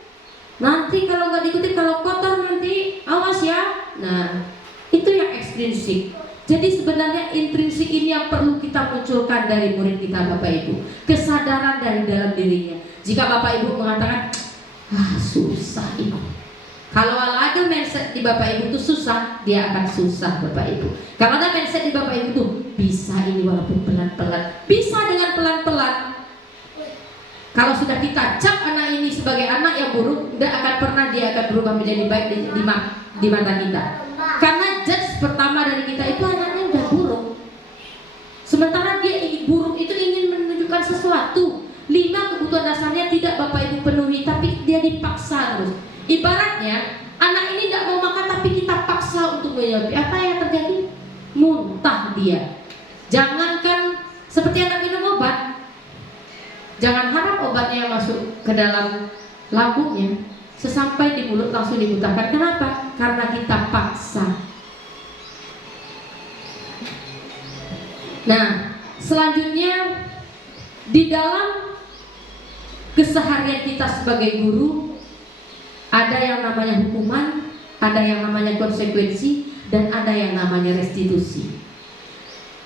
Nanti kalau nggak dikutip, kalau kotor nanti awas ya. Nah, itu yang ekstrinsik. Jadi sebenarnya intrinsik ini yang perlu kita munculkan dari murid kita Bapak Ibu. Kesadaran dari dalam dirinya. Jika Bapak Ibu mengatakan, susah itu. Kalau ada mindset di Bapak Ibu itu susah, dia akan susah Bapak Ibu. Kalau ada mindset di Bapak Ibu itu bisa ini walaupun pelan-pelan, bisa dengan pelan-pelan. Kalau sudah kita cap anak ini sebagai anak yang buruk, tidak akan pernah dia akan berubah menjadi baik di mata kita. Karena judge pertama dari kita itu anaknya udah buruk. Sementara dia buruk itu ingin menunjukkan sesuatu. 5 kebutuhan dasarnya tidak Bapak Ibu penuhi, tapi dia dipaksa terus. Ibaratnya anak ini tidak mau makan tapi kita paksa untuk menyuapi. Apa yang terjadi? Muntah dia. Jangankan seperti anak minum obat, jangan harap obatnya yang masuk ke dalam lambungnya, sesampai di mulut langsung dimuntahkan. Kenapa? Karena kita paksa. Nah, selanjutnya di dalam keseharian kita sebagai guru, ada yang namanya hukuman, ada yang namanya konsekuensi, dan ada yang namanya restitusi.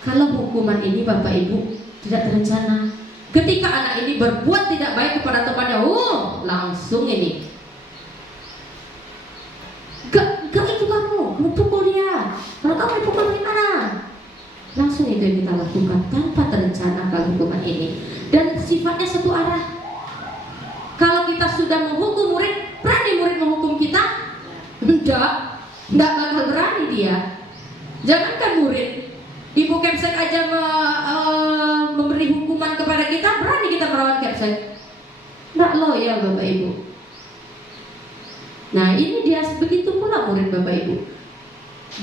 Kalau hukuman ini Bapak Ibu tidak terencana, ketika anak ini berbuat tidak baik kepada temannya, langsung ini, gak itu kamu pukul dia. Kalau kamu dipukul gimana? Langsung itu yang kita lakukan tanpa terencana kalau hukuman ini. Dan sifatnya satu arah. Kalau kita sudah menghukum murid, berani murid menghukum kita? Enggak bakal berani dia. Jangankan murid, ibu Kemsek aja memberi hukuman kepada kita, berani kita melawan Kemsek? Enggak loyal Bapak Ibu. Nah ini dia, begitu pula murid Bapak Ibu.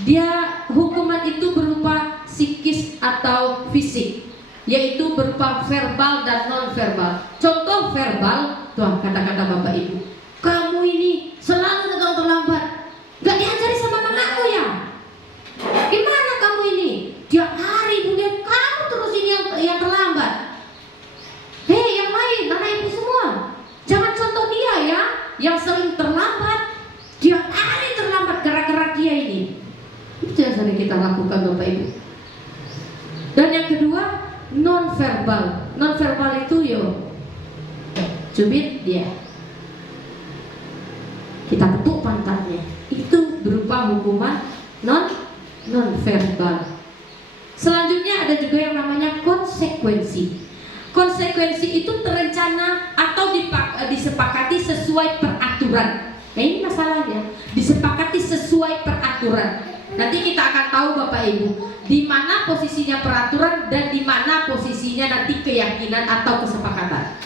Dia hukuman itu berupa psikis atau fisik, yaitu berupa verbal dan non-verbal. Contoh verbal, tuh kata-kata Bapak Ibu, kamu ini selalu datang terlambat, gak diajari sama mamaku ya? Gimana kamu ini? Tiap hari kemudian kamu terus ini yang terlambat. yang sering terlambat, tiap hari terlambat gara-gara dia ini. Itu yang sering kita lakukan Bapak Ibu. Dan yang kedua, non verbal. Non verbal itu cubit dia, kita tepuk pantatnya, itu berupa hukuman non verbal. Selanjutnya ada juga yang namanya konsekuensi. Konsekuensi itu terencana atau disepakati sesuai peraturan. Nah ini masalahnya, disepakati sesuai peraturan. Nanti kita akan tahu Bapak Ibu, di mana posisinya peraturan dan di mana posisinya nanti keyakinan atau kesepakatan.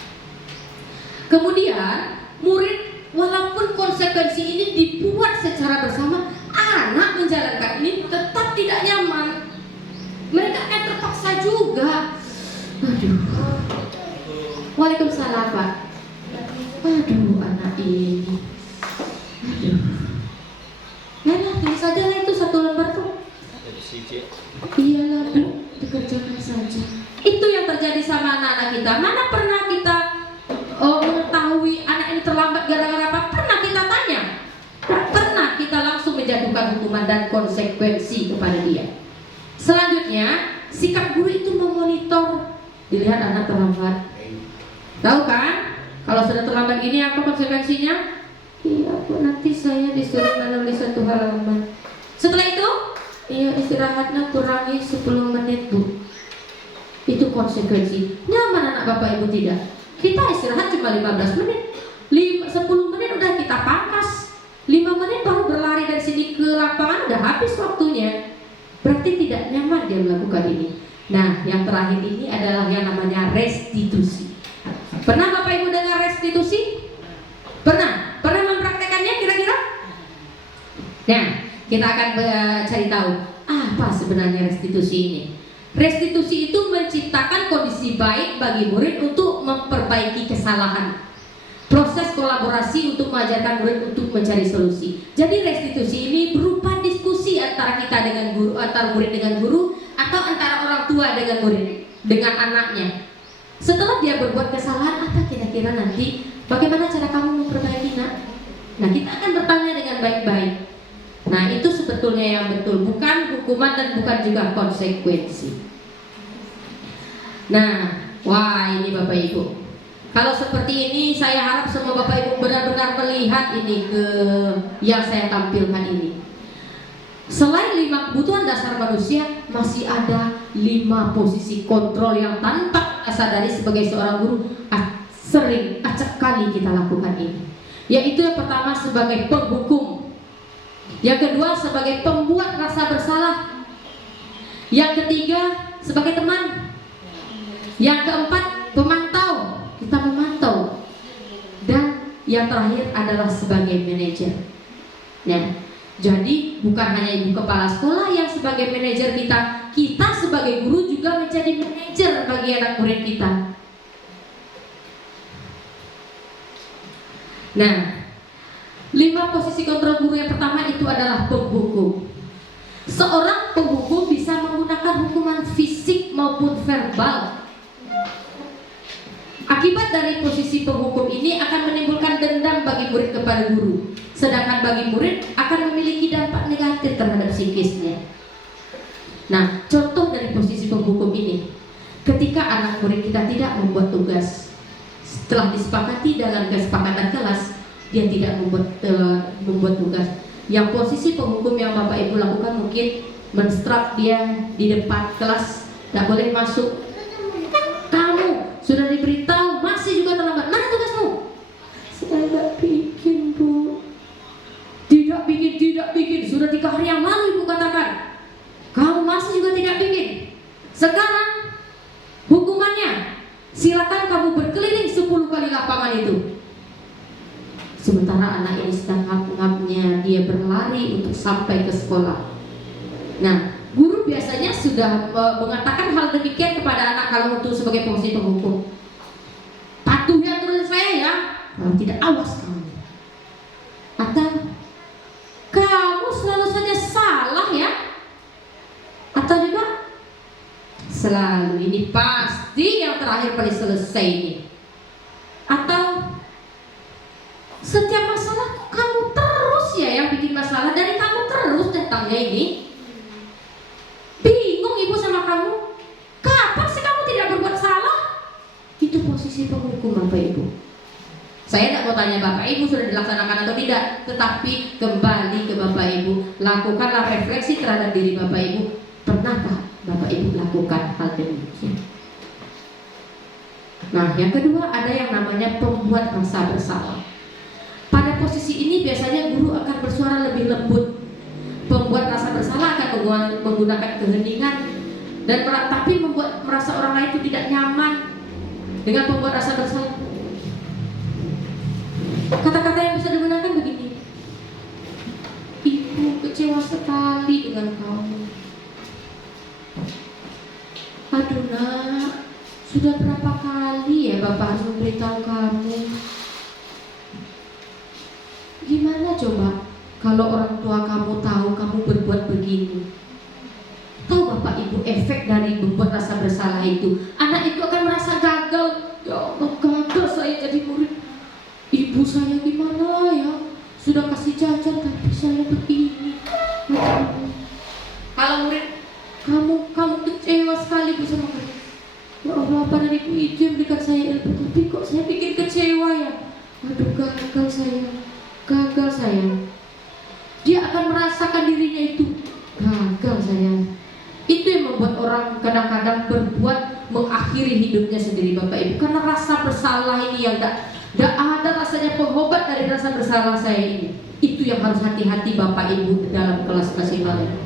Kemudian murid, walaupun konsekuensi ini dibuat secara bersama, anak menjalankan ini tetap tidak nyaman. Mereka akan terpaksa juga. Aduh. Waalaikumsalam Pak. Aduh anak ini. Aduh. Nah, tulis saja lah itu satu lembar tuh. Iyalah Bu, dikerjakan saja. Itu yang terjadi sama anak-anak kita. Mana pernah kita mengetahui anak ini terlambat gara-gara apa? Pernah kita tanya? Pernah kita langsung menjatuhkan hukuman dan konsekuensi kepada dia. Selanjutnya, sikap guru itu memonitor. Dilihat anak terlambat. Tahu kan? Kalau sudah terlambat ini apa konsekuensinya? Iya Bu, nanti saya disuruh menulis satu halaman. Setelah itu, iya istirahatnya kurangi 10 menit Bu. Itu konsekuensi. Nyaman anak Bapak Ibu tidak? Kita istirahat cuma 15 menit, 10 menit udah kita pangkas, 5 menit baru berlari dari sini ke lapangan, udah habis waktunya. Berarti tidak nyaman dia melakukan ini. Nah, yang terakhir ini adalah yang namanya restitusi. Pernah Bapak Ibu dengar restitusi? Pernah? Pernah mempraktekannya kira-kira? Nah, kita akan cari tahu apa sebenarnya restitusi ini. Restitusi itu menciptakan kondisi baik bagi murid untuk memperbaiki kesalahan. Proses kolaborasi untuk mengajarkan murid untuk mencari solusi. Jadi restitusi ini berupa diskusi antara kita dengan guru, antara murid dengan guru, atau antara orang tua dengan murid, dengan anaknya. Setelah dia berbuat kesalahan, apa kira-kira nanti? Bagaimana cara kamu memperbaiki nak? Nah, kita akan bertanya dengan baik-baik. Nah, itu sebetulnya yang betul, bukan hukuman dan bukan juga konsekuensi. Nah, wah ini Bapak Ibu. Kalau seperti ini, saya harap semua Bapak Ibu benar-benar melihat ini ke yang saya tampilkan ini. Selain 5 kebutuhan dasar manusia, masih ada 5 posisi kontrol yang tanpa kita sadari sebagai seorang guru sering acap kali kita lakukan ini. Yaitu yang pertama sebagai penghukum, yang kedua sebagai pembuat rasa bersalah, yang ketiga sebagai teman, yang keempat pemantau, kita memantau, dan yang terakhir adalah sebagai manajer. Nah, jadi bukan hanya ibu kepala sekolah yang sebagai manajer kita, kita sebagai guru juga menjadi manajer bagi anak murid kita. Nah, 5 posisi kontrol guru yang pertama itu adalah penghukum. Seorang penghukum bisa menggunakan hukuman fisik maupun verbal. Akibat dari posisi penghukum ini akan menimbulkan dendam bagi murid kepada guru, sedangkan bagi murid akan memiliki dampak negatif terhadap psikisnya. Nah, contoh dari posisi penghukum ini, ketika anak murid kita tidak membuat tugas setelah disepakati dalam kesepakatan kelas, dia tidak membuat tugas. Yang posisi penghukum yang Bapak Ibu lakukan mungkin menstrap dia di depan kelas, tidak boleh masuk. Kamu sudah diberitahu masih juga terlambat. Mana tugasmu? Saya tidak bikin Bu. Tidak bikin. Sudah 3 hari yang lalu Ibu katakan. Kamu masih juga tidak bikin. Sekarang hukumannya, silakan kamu berkeliling 10 kali lapangan itu. Sementara anak ini sedang ngap-ngapnya dia berlari untuk sampai ke sekolah. Nah, guru biasanya sudah mengatakan hal demikian kepada anak kalau untuk sebagai posisi penghukum. Patuh ya turun saya ya, kalau tidak awas kamu. Atau kamu selalu saja salah ya. Atau juga selalu ini pasti yang terakhir kali selesai ini. Atau Setiap masalah kamu terus ya yang bikin masalah, dari kamu terus datangnya ini. Bingung ibu sama kamu. Kapan sih kamu tidak berbuat salah? Itu posisi penghukum Bapak Ibu. Saya tidak mau tanya Bapak Ibu sudah dilaksanakan atau tidak, tetapi kembali ke Bapak Ibu, lakukanlah refleksi terhadap diri Bapak Ibu. Pernahkah Bapak Ibu lakukan hal demikian? Nah, yang kedua ada yang namanya pembuat rasa bersalah. Pada posisi ini biasanya guru akan bersuara lebih lembut. Pembuat rasa bersalah akan menggunakan keheningan dan tapi membuat merasa orang lain itu tidak nyaman dengan pembuat rasa bersalah. Kata-kata yang bisa digunakan begini: ibu kecewa sekali dengan kamu. Aduh nak, sudah berapa kali ya Bapak harus memberitahu kamu. Gimana coba kalau orang tua kamu tahu kamu berbuat begini? Tahu Bapak Ibu efek dari membuat rasa bersalah itu? Anak itu akan merasa gagal. Ya Allah, gagal saya jadi murid. Ibu saya gimana ya? Sudah kasih jajan tapi saya begini. Kalau murid, kamu kecewa sekali Bu sama saya. Ya Allah, pada Ibu izin berikan saya ilmu, tapi kok saya bikin kecewa ya? Aduh, gagal saya. Dia akan merasakan dirinya itu gagal saya. Itu yang membuat orang kadang-kadang berbuat mengakhiri hidupnya sendiri Bapak Ibu, karena rasa bersalah ini yang tidak ada rasanya pengobatan dari rasa bersalah saya ini. Itu yang harus hati-hati Bapak Ibu dalam kelas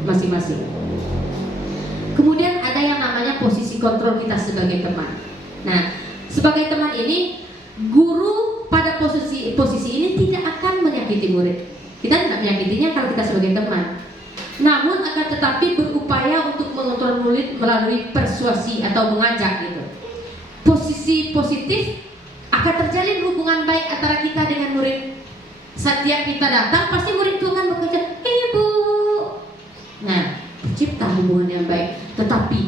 masing-masing. Kemudian ada yang namanya posisi kontrol kita sebagai teman. Nah, sebagai teman ini, guru pada posisi ini tidak akan menyakiti murid. Kita tidak menyakitinya kalau kita sebagai teman. Namun akan tetapi berupaya untuk mengontrol murid melalui persuasi atau mengajak gitu. Posisi positif akan terjalin hubungan baik antara kita dengan murid. Setiap kita datang pasti murid itu akan bekerja, ibu. Nah, tercipta hubungan yang baik. Tetapi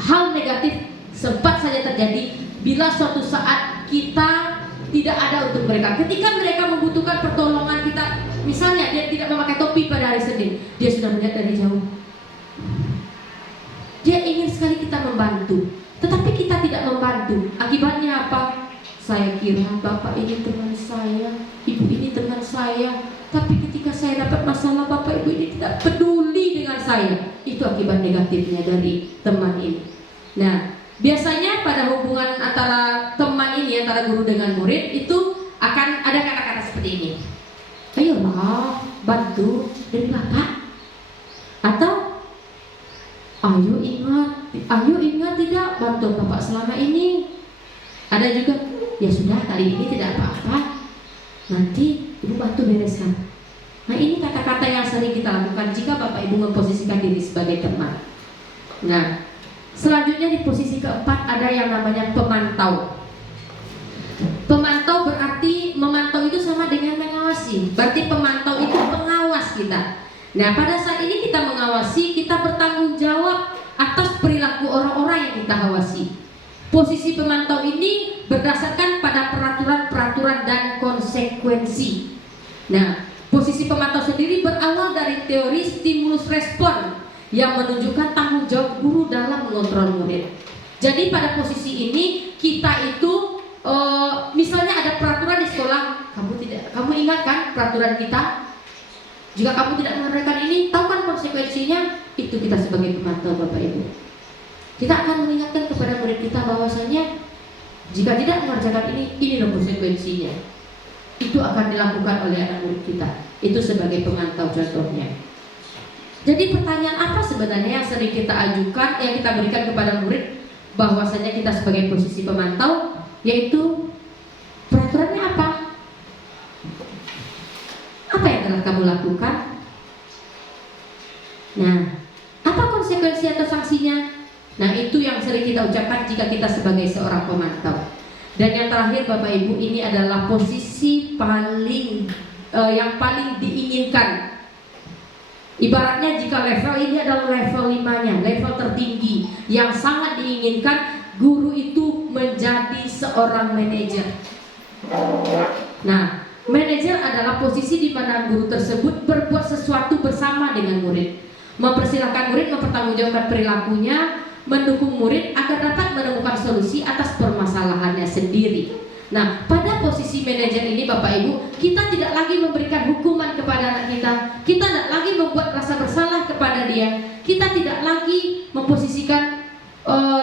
hal negatif sempat saja terjadi bila suatu saat kita tidak ada untuk mereka. Ketika mereka membutuhkan pertolongan kita, misalnya dia tidak memakai topi pada hari Senin, dia sudah melihat dari jauh. Dia ingin sekali kita membantu, tetapi kita tidak membantu. Akibatnya apa? Saya kira Bapak ini teman saya, Ibu ini teman saya, tapi ketika saya dapat masalah Bapak Ibu ini tidak peduli dengan saya. Itu akibat negatifnya dari teman ini. Nah, biasanya pada hubungan antara teman ini, antara guru dengan murid, itu akan ada kata-kata seperti ini: ayolah bantu dari Bapak, atau ayo ingat tidak bantu Bapak selama ini. Ada juga, ya sudah kali ini tidak apa-apa, nanti Ibu bantu bereskan. Nah, ini kata-kata yang sering kita lakukan jika Bapak Ibu memposisikan diri sebagai teman. Nah, selanjutnya di posisi keempat ada yang namanya pemantau. Pemantau berarti, memantau itu sama dengan mengawasi. Berarti pemantau itu pengawas kita. Nah, pada saat ini kita mengawasi, kita bertanggung jawab atas perilaku orang-orang yang kita awasi. Posisi pemantau ini berdasarkan pada peraturan-peraturan dan konsekuensi. Nah, posisi pemantau sendiri berawal dari teori stimulus respon yang menunjukkan tanggung jawab guru dalam mengontrol murid. Jadi pada posisi ini kita itu misalnya ada peraturan di sekolah, kamu ingat kan peraturan kita? Jika kamu tidak mengerjakan ini, tahu kan konsekuensinya? Itu kita sebagai pemantau Bapak Ibu. Kita akan mengingatkan kepada murid kita bahwasanya jika tidak mengerjakan ini loh konsekuensinya. Itu akan dilakukan oleh anak murid kita. Itu sebagai pemantau contohnya. Jadi pertanyaan apa sebenarnya yang sering kita ajukan, yang kita berikan kepada murid bahwasanya kita sebagai posisi pemantau, yaitu peraturannya apa? Apa yang telah kamu lakukan? Nah, apa konsekuensi atau sanksinya? Nah, itu yang sering kita ucapkan jika kita sebagai seorang pemantau. Dan yang terakhir Bapak Ibu, ini adalah posisi yang paling diinginkan. Ibaratnya jika level ini adalah level 5-nya, level tertinggi yang sangat diinginkan, guru itu menjadi seorang manajer. Nah, manajer adalah posisi di mana guru tersebut berbuat sesuatu bersama dengan murid, mempersilahkan murid mempertanggungjawabkan perilakunya, mendukung murid agar dapat menemukan solusi atas permasalahannya sendiri. Nah, pada posisi manajer ini Bapak Ibu, kita tidak lagi memberikan hukuman kepada anak kita tidak lagi membuat rasa bersalah kepada dia, kita tidak lagi memposisikan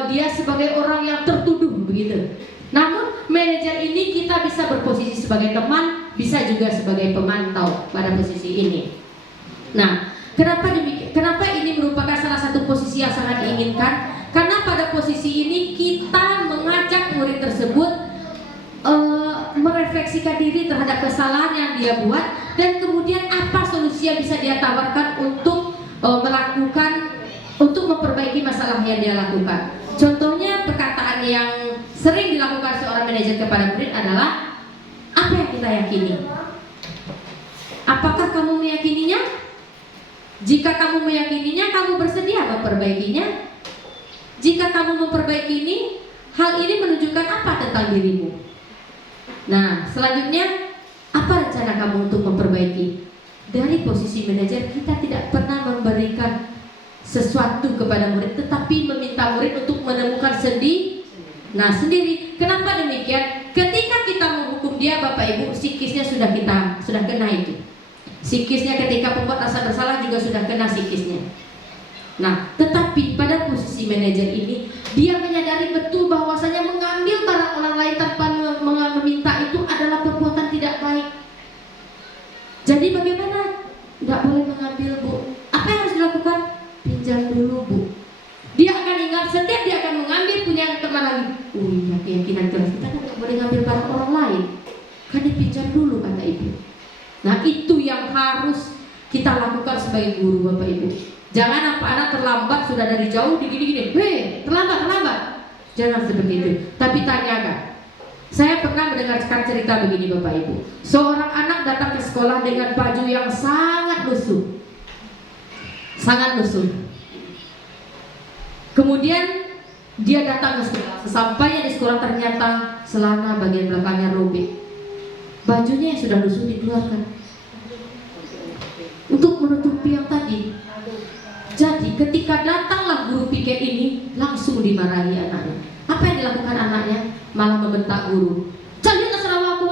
dia sebagai orang yang tertuduh begitu. Namun manajer ini kita bisa berposisi sebagai teman, bisa juga sebagai pemantau pada posisi ini. Nah, kenapa demikian? Kenapa ini merupakan salah satu posisi yang sangat diinginkan? Karena pada posisi ini kita mengajak murid tersebut merefleksikan diri terhadap kesalahan yang dia buat, dan kemudian apa solusi yang bisa dia tawarkan untuk untuk memperbaiki masalah yang dia lakukan. Contohnya perkataan yang sering dilakukan seorang manajer kepada murid adalah, apa yang kita yakini? Apakah kamu meyakininya? Jika kamu meyakininya, kamu bersedia memperbaikinya? Jika kamu memperbaiki ini, hal ini menunjukkan apa tentang dirimu? Nah, selanjutnya, apa rencana kamu untuk memperbaiki? Dari posisi manajer, kita tidak pernah memberikan sesuatu kepada murid, tetapi meminta murid untuk menemukan sendiri. Kenapa demikian? Ketika kita menghukum dia, Bapak Ibu, psikisnya sudah kena itu. Psikisnya ketika membuat rasa bersalah juga sudah kena psikisnya. Nah, tetapi pada posisi manajer ini, dia menyadari betul bahwasanya mengambil barang orang lain tanpa meminta itu adalah perbuatan tidak baik. Jadi bagaimana? Tidak boleh mengambil, Bu. Apa yang harus dilakukan? Pinjam dulu, Bu. Dia akan ingat, setiap dia akan mengambil punya teman lagi. Ya, keyakinan keras kita kan tidak boleh ngambil barang orang lain. Kan dipinjam dulu, kata ibu. Nah, itu yang harus kita lakukan sebagai guru, Bapak Ibu. Jangan anak terlambat sudah dari jauh digini-gini, terlambat. Jangan seperti itu. Tapi tanyakan. Saya pernah mendengarkan cerita begini, Bapak Ibu. Seorang anak datang ke sekolah dengan baju yang sangat lusuh. Kemudian dia datang ke sekolah. Sesampainya di sekolah ternyata celana bagian belakangnya robek. Bajunya yang sudah lusuh dikeluarkan untuk menutupi yang tadi. Jadi ketika datanglah guru piket ini, langsung dimarahi anaknya. Apa yang dilakukan anaknya? Malah membentak guru. Jadi terserah aku.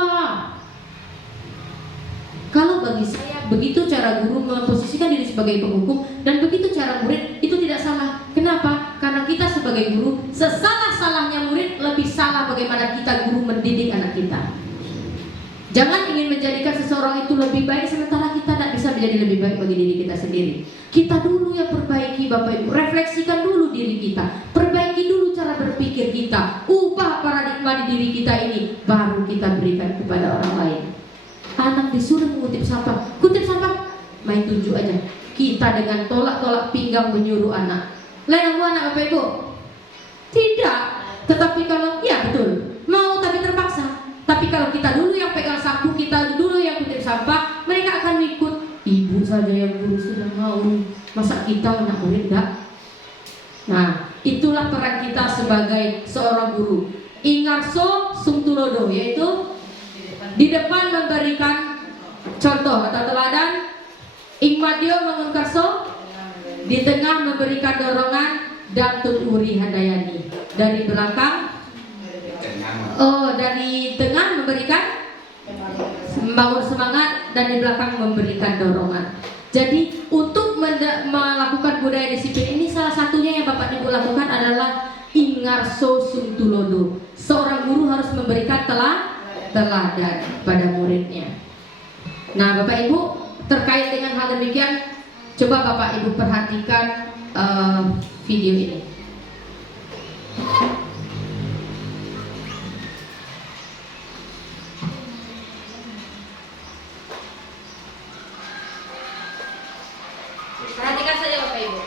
Kalau bagi saya, begitu cara guru memposisikan diri sebagai penghukum, dan begitu cara murid, itu tidak salah. Kenapa? Karena kita sebagai guru, sesalah-salahnya murid lebih salah bagaimana kita guru mendidik anak kita. Jangan ingin menjadikan seseorang itu lebih baik sementara kita tidak bisa menjadi lebih baik bagi diri kita sendiri. Kita dulu yang perbaiki, Bapak Ibu. Refleksikan dulu diri kita. Perbaiki dulu cara berpikir kita. Ubah paradigma di diri kita ini, baru kita berikan kepada orang lain. Anak disuruh mengutip sampah. Kutip sampah, main tunjuk aja. Kita dengan tolak-tolak pinggang menyuruh anak. Lain anak, Bapak Ibu? Tidak. Tetapi kalau, ya betul, mau tapi terpaksa. Tapi kalau kita dulu yang pegang sapu, kita dulu yang kutip sampah, mereka akan ikut. Ibu saja yang guru sudah mau, masa kita anak murid enggak? Nah, itulah peran kita sebagai seorang guru. Ingarso sumtulodo, yaitu di depan memberikan contoh atau teladan. Ingmadio mengunkarso, di tengah memberikan dorongan, dan tuturi handayani. Dari belakang, dari tengah memberikan membangun semangat, dan di belakang memberikan dorongan. Jadi untuk melakukan budaya disiplin ini, salah satunya yang Bapak Ibu lakukan adalah ingarso sumtulodo. Seorang guru harus memberikan teladan pada muridnya. Nah, Bapak Ibu, terkait dengan hal demikian, coba Bapak Ibu perhatikan video ini. Perhatikan saja Bapak Ibu.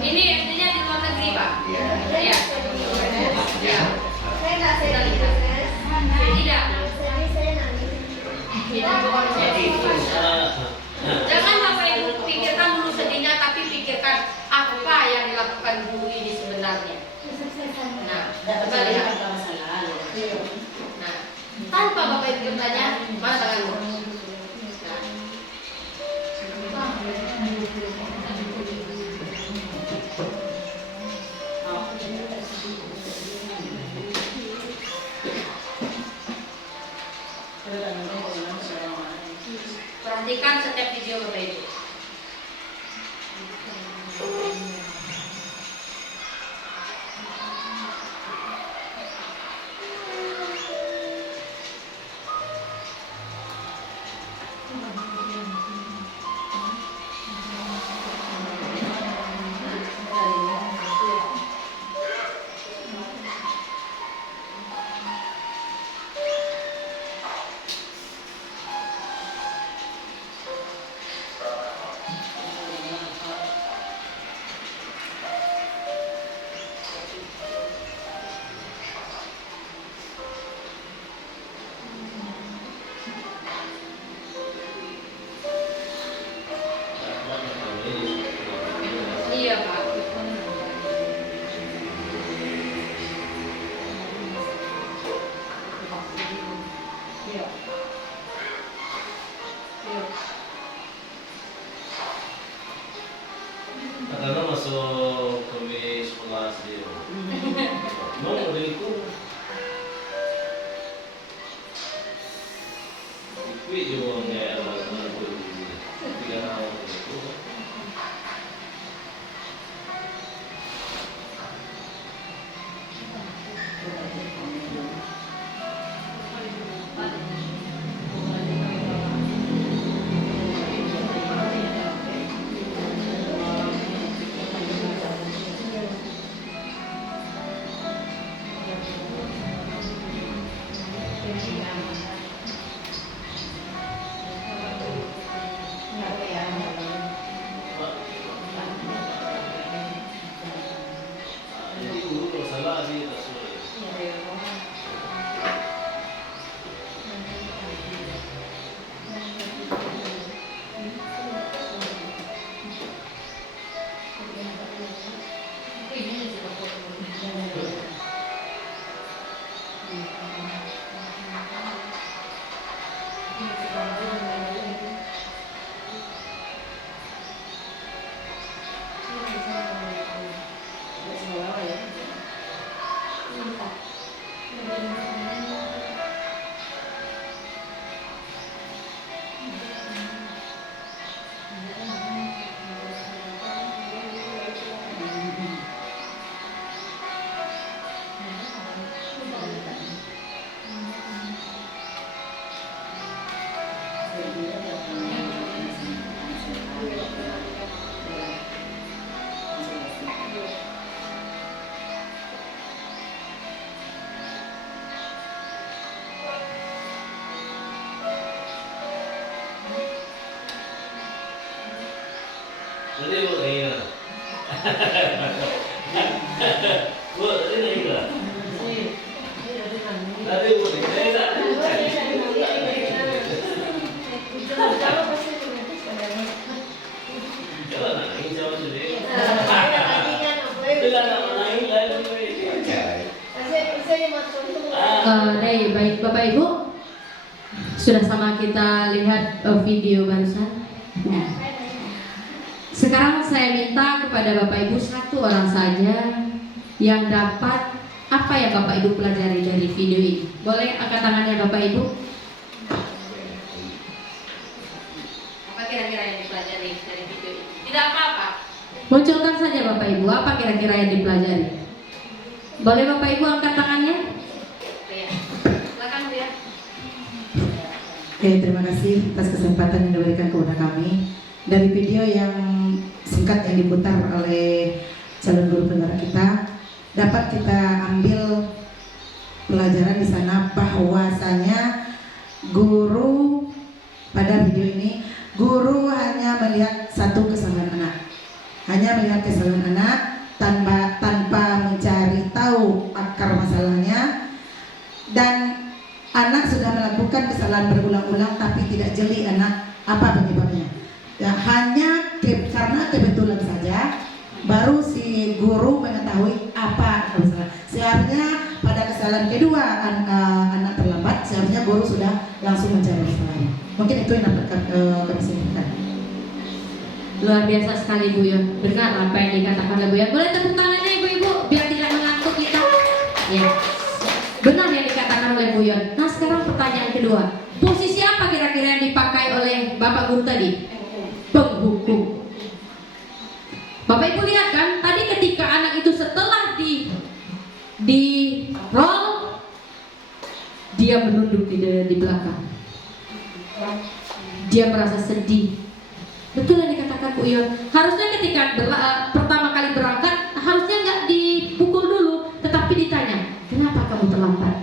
Ini SD-nya di luar negeri, Pak. Iya. Iya. Saya nggak sedih, Tidak. Jangan Bapak Ibu pikirkan dulu sedihnya, tapi pikirkan apa yang dilakukan guru ini sebenarnya. Nah, kita lihat. apa Bapak Ibu bertanya? Mana tanganmu? Perhatikan setiap video Bapak Ibu. Iya Pak. Karena masuk ke sekolah sendiri. Mau udah ikut juga nggak ada 3 tahun itu. Jadi guru kalau salah sih tak sulit. Tadi bu Nina. Bu tadi Nina. Tadi bu Nina. Jangan nangis jangan sedih. Jangan nangis lagi. Baik Bapak Ibu, sudah sama kita lihat video barusan. Nah, sekarang saya minta kepada Bapak Ibu satu orang saja yang dapat apa yang Bapak Ibu pelajari dari video ini. Boleh angkat tangannya Bapak Ibu? Apa kira-kira yang dipelajari dari video ini? Tidak apa-apa. Munculkan saja Bapak Ibu, apa kira-kira yang dipelajari? Boleh Bapak Ibu angkat tangannya? Ya. Silakan Bu ya. Terima kasih atas kesempatan yang diberikan kepada kami. Dari video yang singkat yang diputar oleh calon guru penggerak kita, dapat kita ambil pelajaran di sana bahwasanya guru pada video ini, guru hanya melihat satu kesalahan anak, hanya melihat kesalahan anak tanpa mencari tahu akar masalahnya, dan anak sudah melakukan kesalahan berulang-ulang tapi tidak jeli anak apa penyebabnya. Ya, hanya karena kebetulan saja baru si guru mengetahui apa kesalahan. Seharusnya pada kesalahan kedua anak terlambat, seharusnya guru sudah langsung mencari masalahnya. Mungkin itu yang dapat kami sampaikan. Luar biasa sekali Bu Yon. Benar apa yang dikatakan oleh Bu Yon. Boleh tepuk tangannya Ibu-ibu biar tidak mengantuk kita. Ya. Benar yang dikatakan oleh Bu Yon. Nah sekarang pertanyaan kedua. Posisi apa kira-kira yang dipakai oleh Bapak Guru tadi? Penghukum. Bapak Ibu lihat kan, tadi ketika anak itu setelah di roll, dia menunduk di belakang. Dia merasa sedih. Betul yang dikatakan Bu Yon. Harusnya ketika pertama kali berangkat, harusnya nggak dipukul dulu, tetapi ditanya, kenapa kamu terlambat?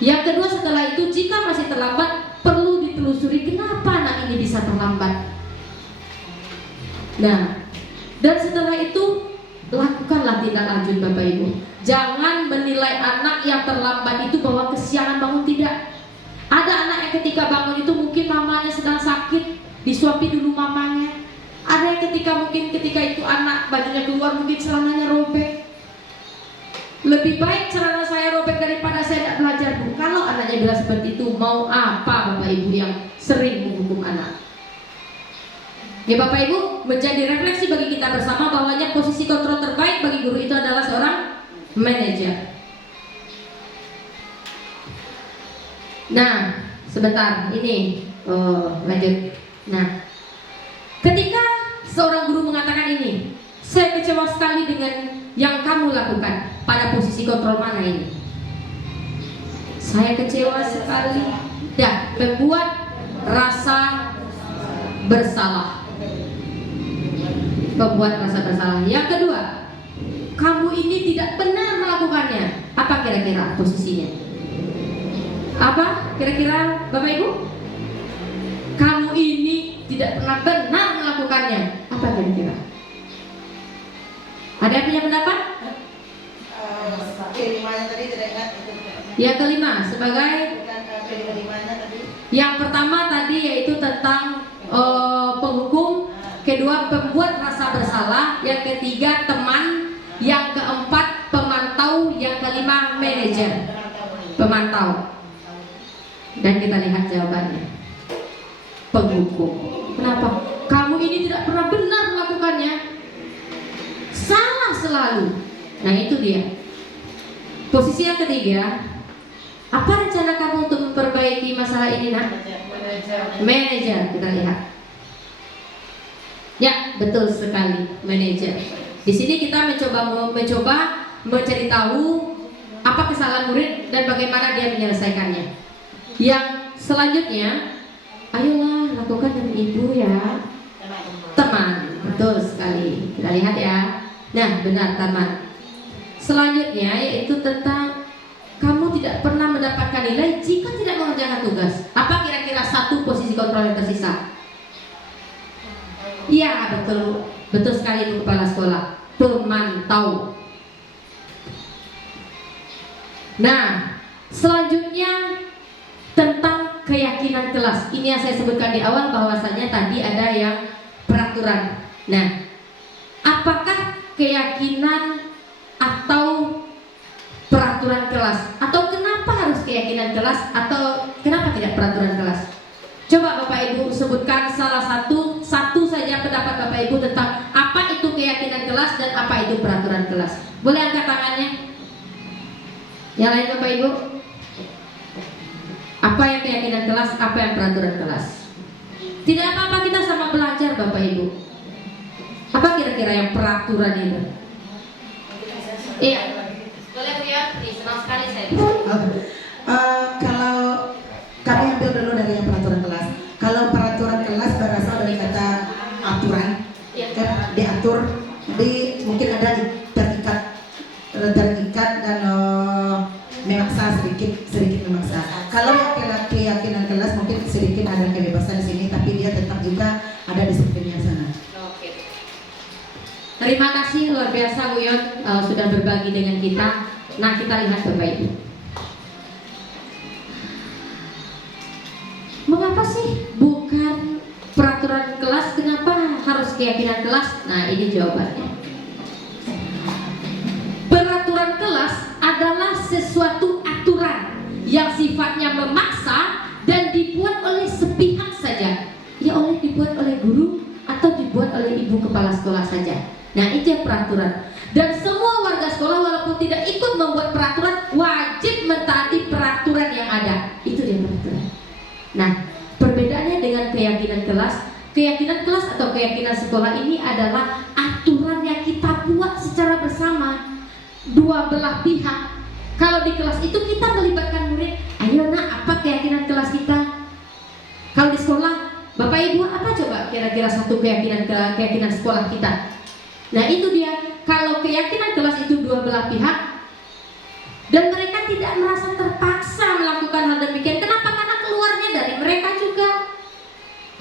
Yang kedua setelah itu, jika masih terlambat, perlu ditelusuri kenapa anak ini bisa terlambat. Nah, dan setelah itu lakukanlah tindak lanjut Bapak Ibu. Jangan menilai anak yang terlambat itu bahwa kesiangan bangun, tidak. Ada anak yang ketika bangun itu mungkin mamanya sedang sakit, disuapi dulu mamanya. Ada yang ketika itu anak bajunya keluar, mungkin celananya robek. Lebih baik celana saya robek daripada saya tidak belajar Bu. Kalau anaknya bilang seperti itu, mau apa Bapak Ibu yang sering menghukum anak? Ya Bapak Ibu, menjadi refleksi bagi kita bersama bahwanya posisi kontrol terbaik bagi guru itu adalah seorang manajer. Nah, sebentar, ini lanjut. Nah, ketika seorang guru mengatakan ini, saya kecewa sekali dengan yang kamu lakukan. Pada posisi kontrol mana ini? Saya kecewa sekali. Ya, membuat rasa bersalah. Membuat rasa bersalah. Yang kedua, kamu ini tidak benar melakukannya. Apa kira-kira posisinya? Apa kira-kira Bapak Ibu? Kamu ini tidak pernah benar melakukannya. Apa kira-kira? Ada yang punya pendapat? Kelimanya tadi tidak ingat itu. Yang kelima sebagai Bukan kelimanya tadi. yang pertama tadi yaitu tentang penghukum, kedua pembuat rasa bersalah, yang ketiga teman, yang keempat pemantau, yang kelima manajer. Pemantau. Dan kita lihat jawabannya. Penghukum. Kenapa? Kamu ini tidak pernah benar melakukannya. Salah selalu. Nah itu dia. Posisi yang ketiga, apa rencana kamu untuk memperbaiki masalah ini nak? Manajer, kita lihat. Ya, betul sekali, manajer. Di sini kita mencoba mencari tahu apa kesalahan murid dan bagaimana dia menyelesaikannya. Yang selanjutnya, ayolah lakukan dengan ibu ya. Teman, betul sekali. Kita lihat ya. Nah, benar teman. Selanjutnya yaitu tentang kamu tidak pernah mendapatkan nilai jika tidak mengerjakan tugas. Apa kira-kira satu posisi kontrol yang tersisa? Iya, betul sekali Bu Kepala Sekolah. Pemantau. Nah, selanjutnya tentang keyakinan kelas. Ini yang saya sebutkan di awal bahwasanya tadi ada yang peraturan. Nah, apakah keyakinan atau peraturan kelas, atau kenapa harus keyakinan kelas, atau kenapa tidak peraturan kelas? Coba Bapak Ibu sebutkan salah satu saja pendapat Bapak Ibu tentang apa itu keyakinan kelas dan apa itu peraturan kelas. Boleh angkat tangannya? Yang lain Bapak Ibu? Apa yang keyakinan kelas, apa yang peraturan kelas? Tidak apa-apa, kita sama belajar Bapak Ibu. Apa kira-kira yang peraturan itu? Iya, boleh Bu ya, senang sekali saya. Kalau kami ambil dulu dari yang peraturan kelas. Kalau peraturan kelas berasal dari kata aturan, Ya. kan, diatur, jadi mungkin ada terikat dan memaksa sedikit memaksa. Kalau yang keyakinan kelas mungkin sedikit ada kebebasan di sini, tapi dia tetap juga ada disiplin yang sana. Oke. Terima kasih luar biasa Bu Yon sudah berbagi dengan kita. Nah kita lihat Bapak Ibu. Mengapa sih bukan peraturan kelas? Kenapa harus keyakinan kelas? Nah ini jawabannya. Peraturan kelas adalah sesuatu aturan yang sifatnya keyakinan kelas atau keyakinan sekolah ini adalah aturan yang kita buat secara bersama dua belah pihak. Kalau di kelas itu kita melibatkan murid, ayo nak, apa keyakinan kelas kita? Kalau di sekolah, Bapak Ibu, apa coba kira-kira satu keyakinan sekolah kita? Nah itu dia, kalau keyakinan kelas itu dua belah pihak dan mereka tidak merasa terpaksa melakukan hal demikian. Kenapa? Karena keluarnya dari mereka juga.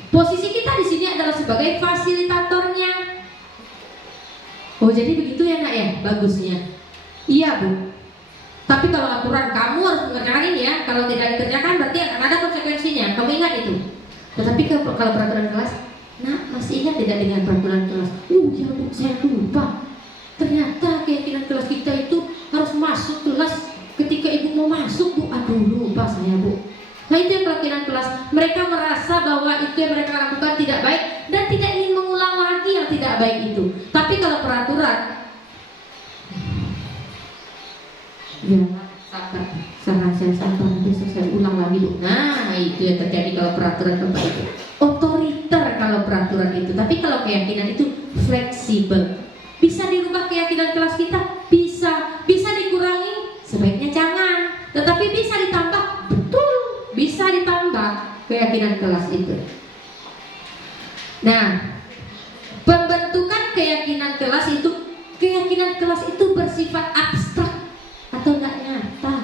Posisi kita di sini adalah sebagai fasilitatornya. Oh jadi begitu ya nak ya, bagusnya. Iya Bu. Tapi kalau aturan kamu harus mengerjakan ini ya, kalau tidak dikerjakan berarti akan ada konsekuensinya. Kamu ingat itu. Tetapi kalau peraturan kelas, nah masih ingat tidak dengan peraturan kelas? Ya Bu, saya lupa. Ternyata keyakinan kelas kita itu harus masuk kelas ketika ibu mau masuk Bu. Aduh lupa saya Bu. Nah itu yang keyakinan kelas. Mereka merasa bahwa itu yang mereka lakukan tidak baik dan tidak ingin mengulang lagi yang tidak baik itu. Tapi kalau peraturan, ya sabar, saya sabar, besok saya ulang lagi Bu. Nah itu yang terjadi kalau peraturan Bapak itu otoriter kalau peraturan itu. Tapi kalau keyakinan itu fleksibel. Bisa dirubah keyakinan kelas kita? Bisa dikurangi? Sebaiknya jangan. Tetapi bisa ditambah? Betul, bisa ditambah keyakinan kelas itu. Nah, pembentukan keyakinan kelas itu bersifat abstrak atau enggak nyata.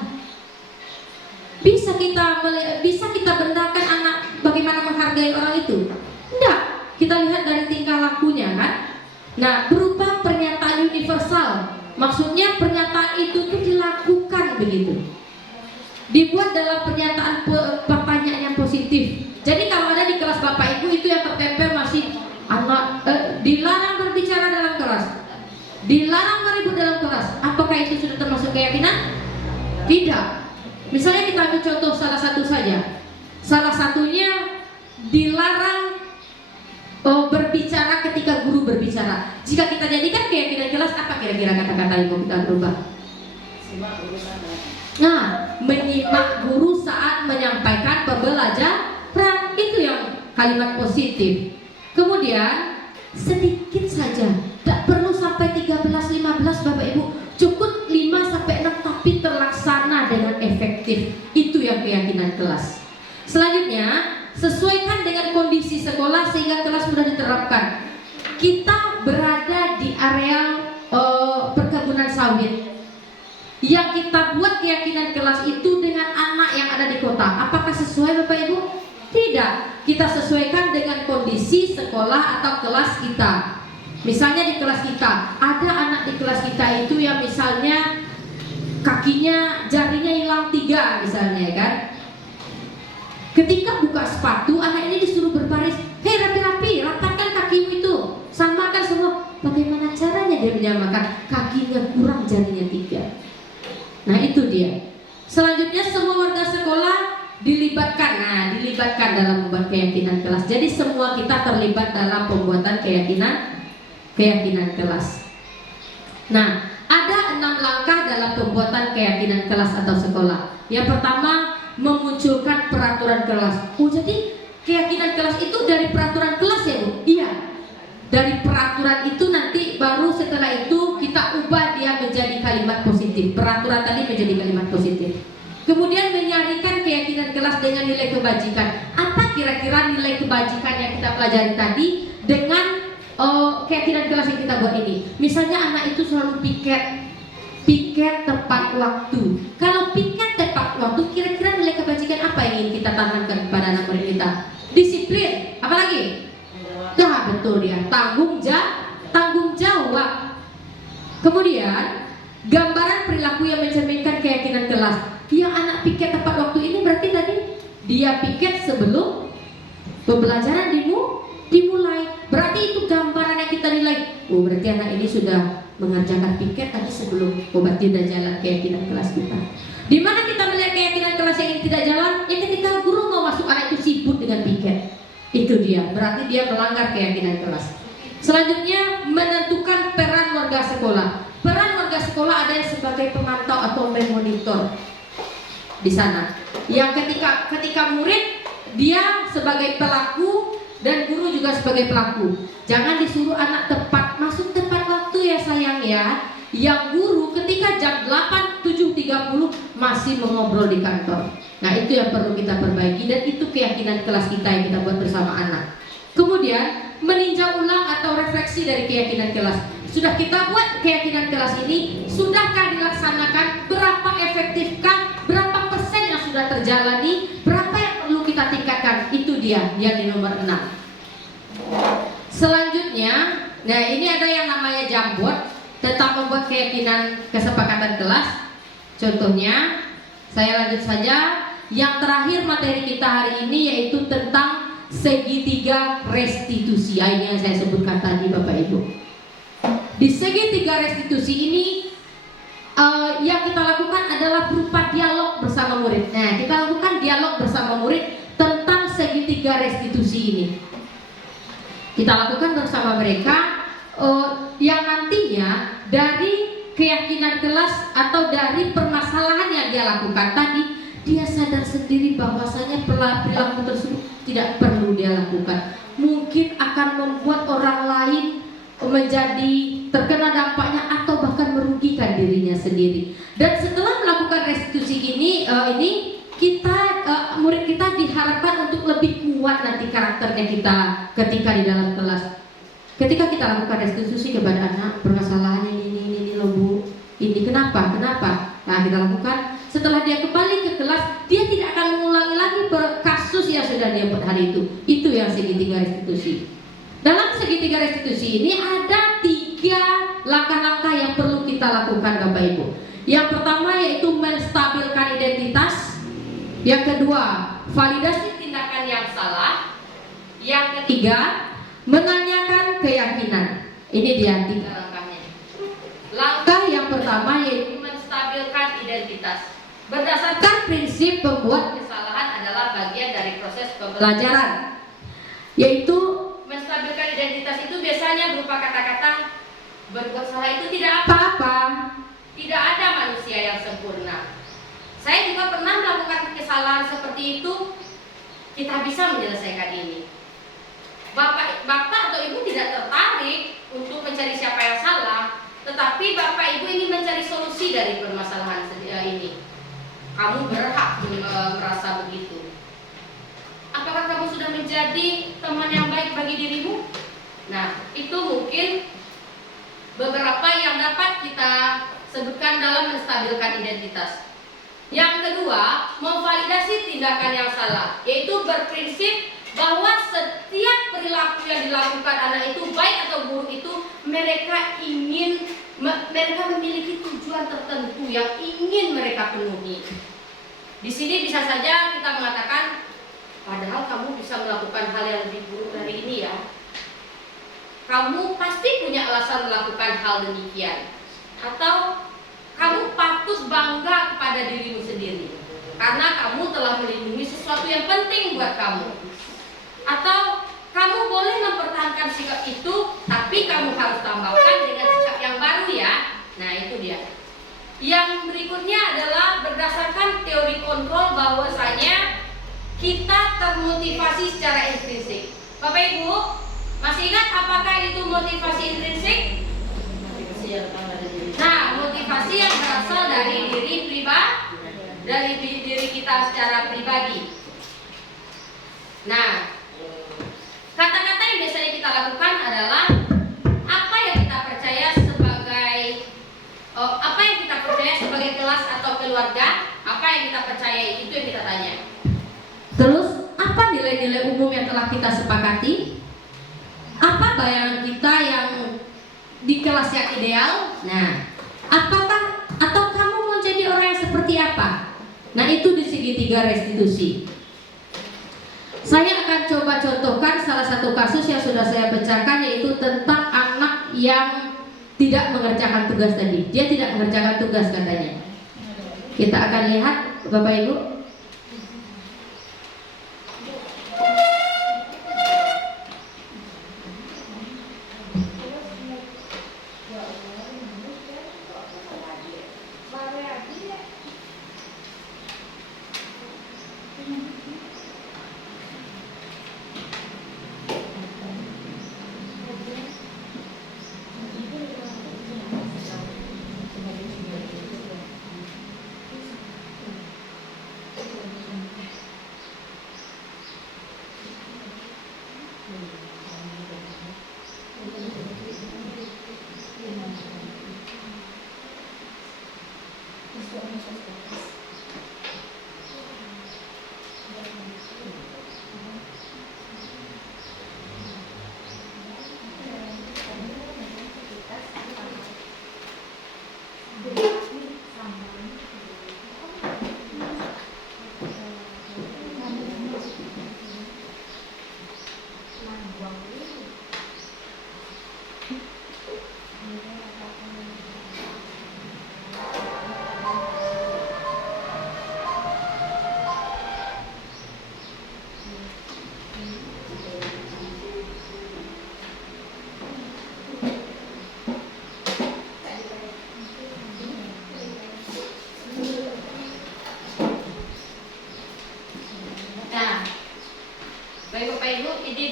Bisa kita bentakan anak bagaimana menghargai orang itu? Enggak. Kita lihat dari tingkah lakunya kan. Nah, berupa pernyataan universal. Maksudnya pernyataan itu tuh dilakukan begitu. Dibuat dalam pertanyaan yang positif. Jadi kalau ada di kelas Bapak Ibu itu yang tertempel masih dilarang berbicara dalam kelas, dilarang meribut dalam kelas. Apakah itu sudah termasuk keyakinan? Tidak. Misalnya kita ambil contoh salah satu saja. Salah satunya dilarang berbicara ketika guru berbicara. Jika kita jadikan keyakinan kelas, apa kira-kira kata-kata yang mau kita berubah? Nah, menyimak guru saat menyampaikan pembelajaran, itu yang kalimat positif. Kemudian sedikit saja, tidak perlu sampai 13-15 Bapak Ibu, cukup 5-6 tapi terlaksana dengan efektif. Itu yang keyakinan kelas. Selanjutnya, sesuaikan dengan kondisi sekolah sehingga kelas sudah diterapkan. Kita berada di area perkebunan sawit. Yang kita buat keyakinan kelas itu dengan anak yang ada di kota. Apakah sesuai Bapak Ibu? Tidak. Kita sesuaikan dengan kondisi sekolah atau kelas kita. Misalnya di kelas kita, ada anak di kelas kita itu yang misalnya kakinya, jarinya hilang 3 misalnya kan. Ketika buka sepatu, anak ini disuruh berbaris. Hei rapi-rapi, rapatkan kakimu itu, samakan semua. Bagaimana caranya dia menyamakan? Kakinya kurang, jarinya 3. Nah itu dia. Selanjutnya semua warga sekolah dilibatkan. Nah dilibatkan dalam membuat keyakinan kelas. Jadi semua kita terlibat dalam pembuatan keyakinan kelas. Nah ada 6 langkah dalam pembuatan keyakinan kelas atau sekolah. Yang pertama, memunculkan peraturan kelas. Oh jadi keyakinan kelas itu dari peraturan kelas ya Bu? Iya. Dari peraturan itu nanti baru setelah itu kita ubah dia menjadi kalimat positif. Peraturan tadi menjadi kalimat positif. Kemudian menyarikan keyakinan kelas dengan nilai kebajikan. Apa kira-kira nilai kebajikan yang kita pelajari tadi dengan keyakinan kelas yang kita buat ini? Misalnya anak itu selalu piket tepat waktu. Kalau piket tepat waktu, kira-kira nilai kebajikan apa yang ingin kita tanamkan kepada anak murid kita? Disiplin. Apalagi? Nah betul dia, tanggung jawab. Kemudian gambaran perilaku yang mencerminkan keyakinan kelas. Yang anak piket tepat waktu ini berarti tadi dia piket sebelum pembelajaran dimulai. Berarti itu gambaran yang kita nilai. Oh berarti anak ini sudah mengerjakan piket tadi sebelum berarti sudah jalan keyakinan kelas kita. Di mana kita melihat keyakinan kelas yang tidak jalan? Ya ketika guru mau masuk, anak itu sibuk dengan piket. Itu dia, berarti dia melanggar keyakinan kelas. Selanjutnya, menentukan peran warga sekolah. Peran warga sekolah ada yang sebagai pemantau atau memonitor di sana. Yang ketika murid dia sebagai pelaku dan guru juga sebagai pelaku. Jangan disuruh anak masuk tepat waktu ya sayang ya. Yang guru ketika jam 7.30 masih mengobrol di kantor. Nah itu yang perlu kita perbaiki, dan itu keyakinan kelas kita yang kita buat bersama anak. Kemudian meninjau ulang atau refleksi dari keyakinan kelas. Sudah kita buat keyakinan kelas ini, sudahkah dilaksanakan, berapa efektifkah, berapa persen yang sudah terjalani, berapa yang perlu kita tingkatkan. Itu dia yang di nomor 6. Selanjutnya, nah ini ada yang namanya Jamboard tentang membuat keyakinan kesepakatan kelas. Contohnya, saya lanjut saja. Yang terakhir materi kita hari ini yaitu tentang segitiga restitusi. Ini yang saya sebutkan tadi Bapak Ibu. Di segitiga restitusi ini yang kita lakukan adalah berupa dialog bersama murid. Nah, kita lakukan dialog bersama murid tentang segitiga restitusi ini. Kita lakukan bersama mereka yang nantinya dari keyakinan kelas atau dari permasalahan yang dia lakukan tadi, dia sadar sendiri bahwasanya perilaku tersebut tidak perlu dia lakukan. Mungkin akan membuat orang lain menjadi terkena dampaknya atau bahkan merugikan dirinya sendiri. Dan setelah melakukan restitusi ini murid kita diharapkan untuk lebih kuat nanti karakternya kita ketika di dalam kelas. Ketika kita lakukan restitusi kepada anak, permasalahan ini loh Bu, ini kenapa? Nah kita lakukan. Setelah dia kembali ke kelas, dia tidak akan mengulangi lagi kasus yang sudah dia buat hari itu. Itu yang segitiga restitusi. Dalam segitiga restitusi ini ada 3 langkah-langkah yang perlu kita lakukan Bapak Ibu. Yang pertama yaitu menstabilkan identitas. Yang kedua, validasi tindakan yang salah. Yang ketiga, menanyakan keyakinan. Ini dia 3 langkahnya. Langkah yang pertama yaitu menstabilkan identitas. Berdasarkan prinsip pembuat kesalahan adalah bagian dari proses pembelajaran, yaitu menstabilkan identitas itu biasanya berupa kata-kata berbuat salah itu tidak apa-apa, tidak ada manusia yang sempurna. Saya juga pernah melakukan kesalahan seperti itu. Kita bisa menyelesaikan ini. Bapak atau ibu tidak tertarik untuk mencari siapa yang salah, tetapi bapak ibu ingin mencari solusi dari permasalahan ini. Kamu berhak merasa begitu. Apakah kamu sudah menjadi teman yang baik bagi dirimu? Nah, itu mungkin beberapa yang dapat kita sebutkan dalam menstabilkan identitas. Yang kedua, memvalidasi tindakan yang salah, yaitu berprinsip bahwa setiap perilaku yang dilakukan anak itu baik atau buruk itu mereka memiliki tujuan tertentu yang ingin mereka penuhi. Di sini bisa saja kita mengatakan, padahal kamu bisa melakukan hal yang lebih buruk dari ini ya. Kamu pasti punya alasan melakukan hal demikian. Atau kamu patut bangga kepada dirimu sendiri karena kamu telah melindungi sesuatu yang penting buat kamu. Atau kamu boleh mempertahankan sikap itu, tapi kamu harus tambahkan dengan sikap yang baru ya. Nah itu dia. Yang berikutnya adalah berdasarkan teori kontrol bahwasanya kita termotivasi secara intrinsik. Bapak Ibu, masih ingat apakah itu motivasi intrinsik? Nah, motivasi yang berasal dari diri pribadi, dari diri kita secara pribadi. Nah, kata-kata yang biasanya kita lakukan adalah apa yang kita percaya sebagai kelas atau keluarga, apa yang kita percaya itu yang kita tanya. Terus, apa nilai-nilai umum yang telah kita sepakati? Apa bayangan kita yang di kelas yang ideal? Nah, atau kamu mau jadi orang yang seperti apa? Nah, itu di segitiga restitusi. Saya akan coba contohkan salah satu kasus yang sudah saya pecahkan, yaitu tentang anak yang tidak mengerjakan tugas tadi. Dia tidak mengerjakan tugas katanya. Kita akan lihat Bapak Ibu.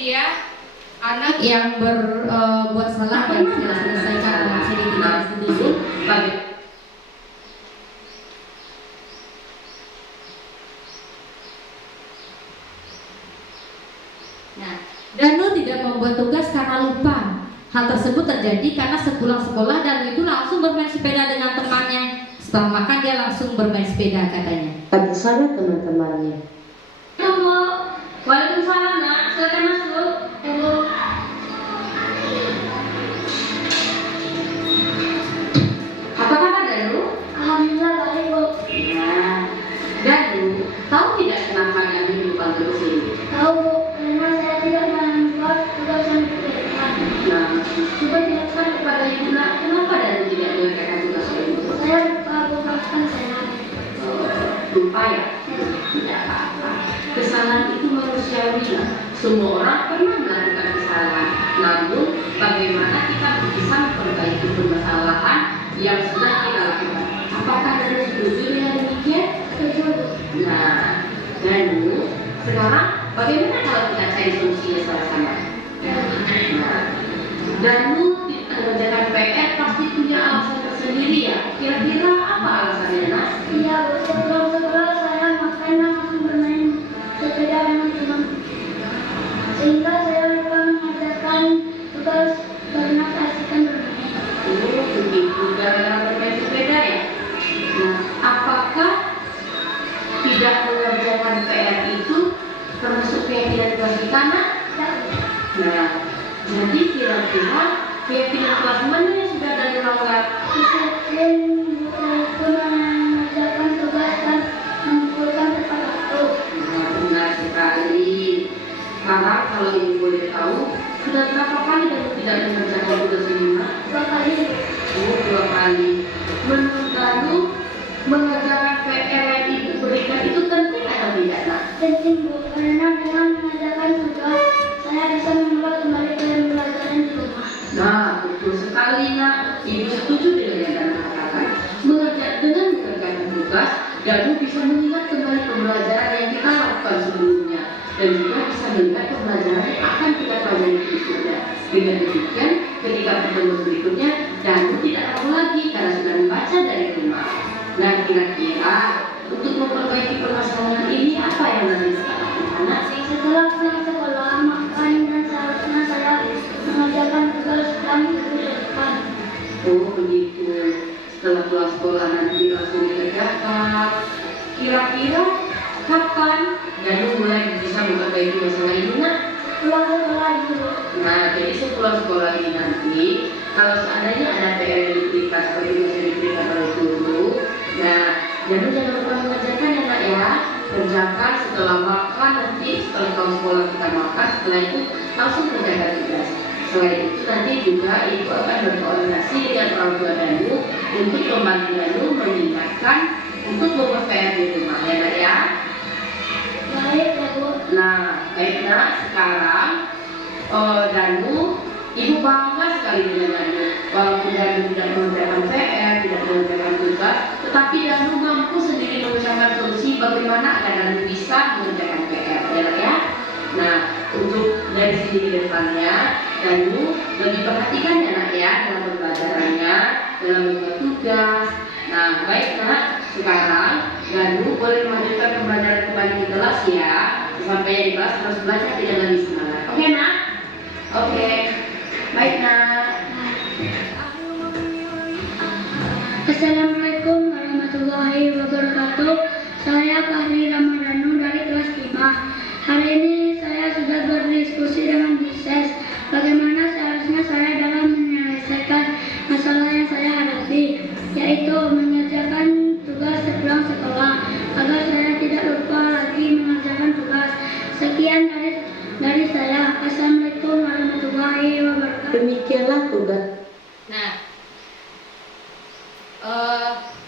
dia anak yang berbuat salah dan tidak selesaikan dalam segitiga restitusi. Nah, Danu tidak membuat tugas karena lupa. Hal tersebut terjadi karena sepulang sekolah Danu itu langsung bermain sepeda dengan temannya. Setelah makan dia langsung bermain sepeda katanya. Bagi sana teman-temannya. Halo, waalaikumsalam nak, silakan masuk. Halo. Apa kabar Danu? Alhamdulillah baik Bu. Nah, Danu, tahu tidak kenapa Danu dipanggil ke sini? Tahu Bu, karena saya tidak membuat tugas yang diberikan. Nah, coba jelaskan kepada ibu nak, kenapa Danu tidak mengerjakan tugas ibu? Saya lupa bukan saya. Lupa ya? Tidak apa-apa. Kesalahan itu manusiawi lah. Semua orang pernah melakukan kesalahan. Namun, bagaimana kita bisa memperbaiki permasalahan yang sudah kita lakukan? Apakah Danu setuju dengan demikian? Setuju Bu. Nah, Danu, sekarang bagaimana kalau kita cari solusinya sama-sama? Nah, Danu tidak mengerjakan PR pasti punya alasan tersendiri ya. Kira-kira apa alasannya, Nas? Iya Bu, sebelum sekolah saya makan langsung bermain sepeda dengan teman. Sehingga saya lupa mengerjakan tugas karena keasikan bermain. Oh, begitu. Gara-gara bermain sepeda ya? Nah, apakah tidak mengerjakan PR itu termasuk keyakinan kelas kita, Nak? Nah, jadi kira-kira keyakinan kelas mana yang sudah Danu langgar? Disiplin itu mengerjakan tugas dan mengumpulkan tepat waktu. Nah, benar sekali. Sekarang kalau ibu boleh tahu, sudah berapa kali Danu tidak mengerjakan tugas ini, Nak? 2 kali. Oh, 2 kali. Menurut Danu, mengerjakan PR yang ibu berikan itu penting atau tidak, Nak? Penting Bu, karena dengan mengerjakan tugas saya bisa mengulang kembali pembelajaran di rumah. Nah, betul sekali, Nak. Ibu setuju dengan yang Danu katakan. Dengan mengerjakan tugas, Danu bisa mengingat kembali pembelajaran yang kita lakukan sebelumnya dan juga bisa melihat pembelajaran yang akan kita pelajari berikutnya. Dengan demikian, ketika pertemuan berikutnya, Danu tidak ragu lagi karena sudah membaca dari rumah. Nah, kira-kira untuk memperbaiki permasalahan ini apa yang Danu bisa lakukan, Nak? Setelah pulang sekolah, makan dan seharusnya saya mengerjakan tugas dan ibu depan. Oh, begitu. Setelah pulang sekolah nanti langsung dikerjakan. Kira-kira kapan Danu mulai bisa memperbaiki masalah ini, Nak? Pulang sekolah dulu. Nah, jadi sepulang sekolah ini nanti, kalau seandainya ada PR yang diberikan atau tugas yang diberikan oleh guru, nah, Danu jangan lupa mengerjakan ya, Nak ya. Kerjakan setelah makan nanti, setelah kamu sekolah kita makan, setelah itu langsung kerjakan tugas. Selain itu nanti juga ibu akan berkoordinasi dengan orang tua Danu untuk membantu Danu mengingatkan untuk membuat PR di rumah ya, Nak ya. Baik ya Bu. Nah, baik Nak, sekarang Danu, ibu bangga sekali dengan Danu. Walaupun Danu tidak mengerjakan PR, tidak mengerjakan tugas, tetapi Danu mampu sendiri mengerjakan solusi bagaimana agar Danu bisa mengerjakan PR, ya Nak ya. Nah, untuk dari sini ke depannya, Danu lebih perhatikan ya, Nak ya, dalam pembelajarannya, dalam membuat tugas. Nah, baik Nak, sekarang Danu boleh melanjutkan pembelajaran kembali di kelas ya. Sampainya di kelas harus belajar tidak lagi semangat. Oke, Nak? Oke. Baik, Nak. Assalamualaikum warahmatullahi wabarakatuh. Saya Fahri Ramadhanu dari kelas 5. Hari ini saya sudah berdiskusi dengan Bu Ses bagaimana seharusnya saya dalam menyelesaikan masalah yang saya hadapi, yaitu mengerjakan tugas sepulang sekolah agar saya tidak lupa lagi mengerjakan tugas. Sekian dari saya. Assalamualaikum warahmatullahi wabarakatuh. Demikianlah tugas. Nah,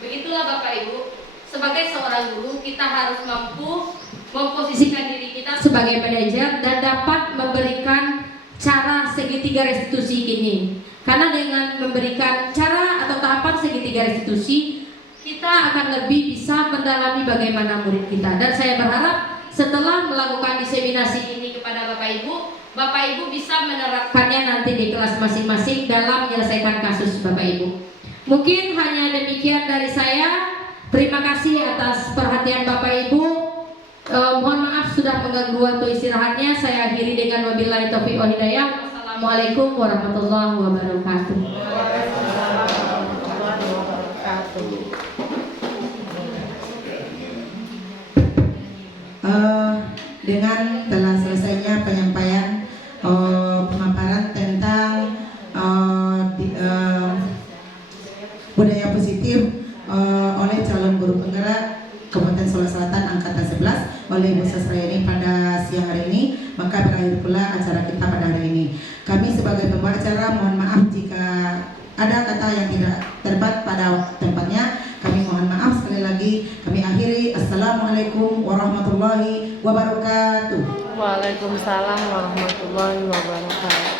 begitulah Bapak Ibu. Sebagai seorang guru, kita harus mampu memposisikan diri kita sebagai manajer dan dapat memberikan cara segitiga restitusi ini. Karena dengan memberikan cara atau tahapan segitiga restitusi, kita akan lebih bisa mendalami bagaimana murid kita. Dan saya berharap setelah melakukan diseminasi ini kepada Bapak Ibu, Bapak Ibu bisa menerapkannya nanti di kelas masing-masing dalam menyelesaikan kasus Bapak Ibu. Mungkin hanya demikian dari saya. Terima kasih atas perhatian Bapak Ibu. Mohon maaf sudah mengganggu waktu istirahatnya. Saya akhiri dengan wabillahi taufiq wal hidayah. Wassalamualaikum warahmatullahi wabarakatuh. Dengan telah selesainya penyampaian pemaparan tentang budaya positif oleh calon guru penggerak Kabupaten Solo Selatan Angkatan 11 oleh Ibu Sasrayani pada siang hari ini, maka berakhir pula acara kita pada hari ini. Kami sebagai pembawa acara mohon maaf jika ada kata yang tidak tepat pada tempatnya. Kami mohon maaf sekali lagi. Kami akhiri. Assalamualaikum warahmatullahi wabarakatuh. Waalaikumsalam warahmatullahi wabarakatuh.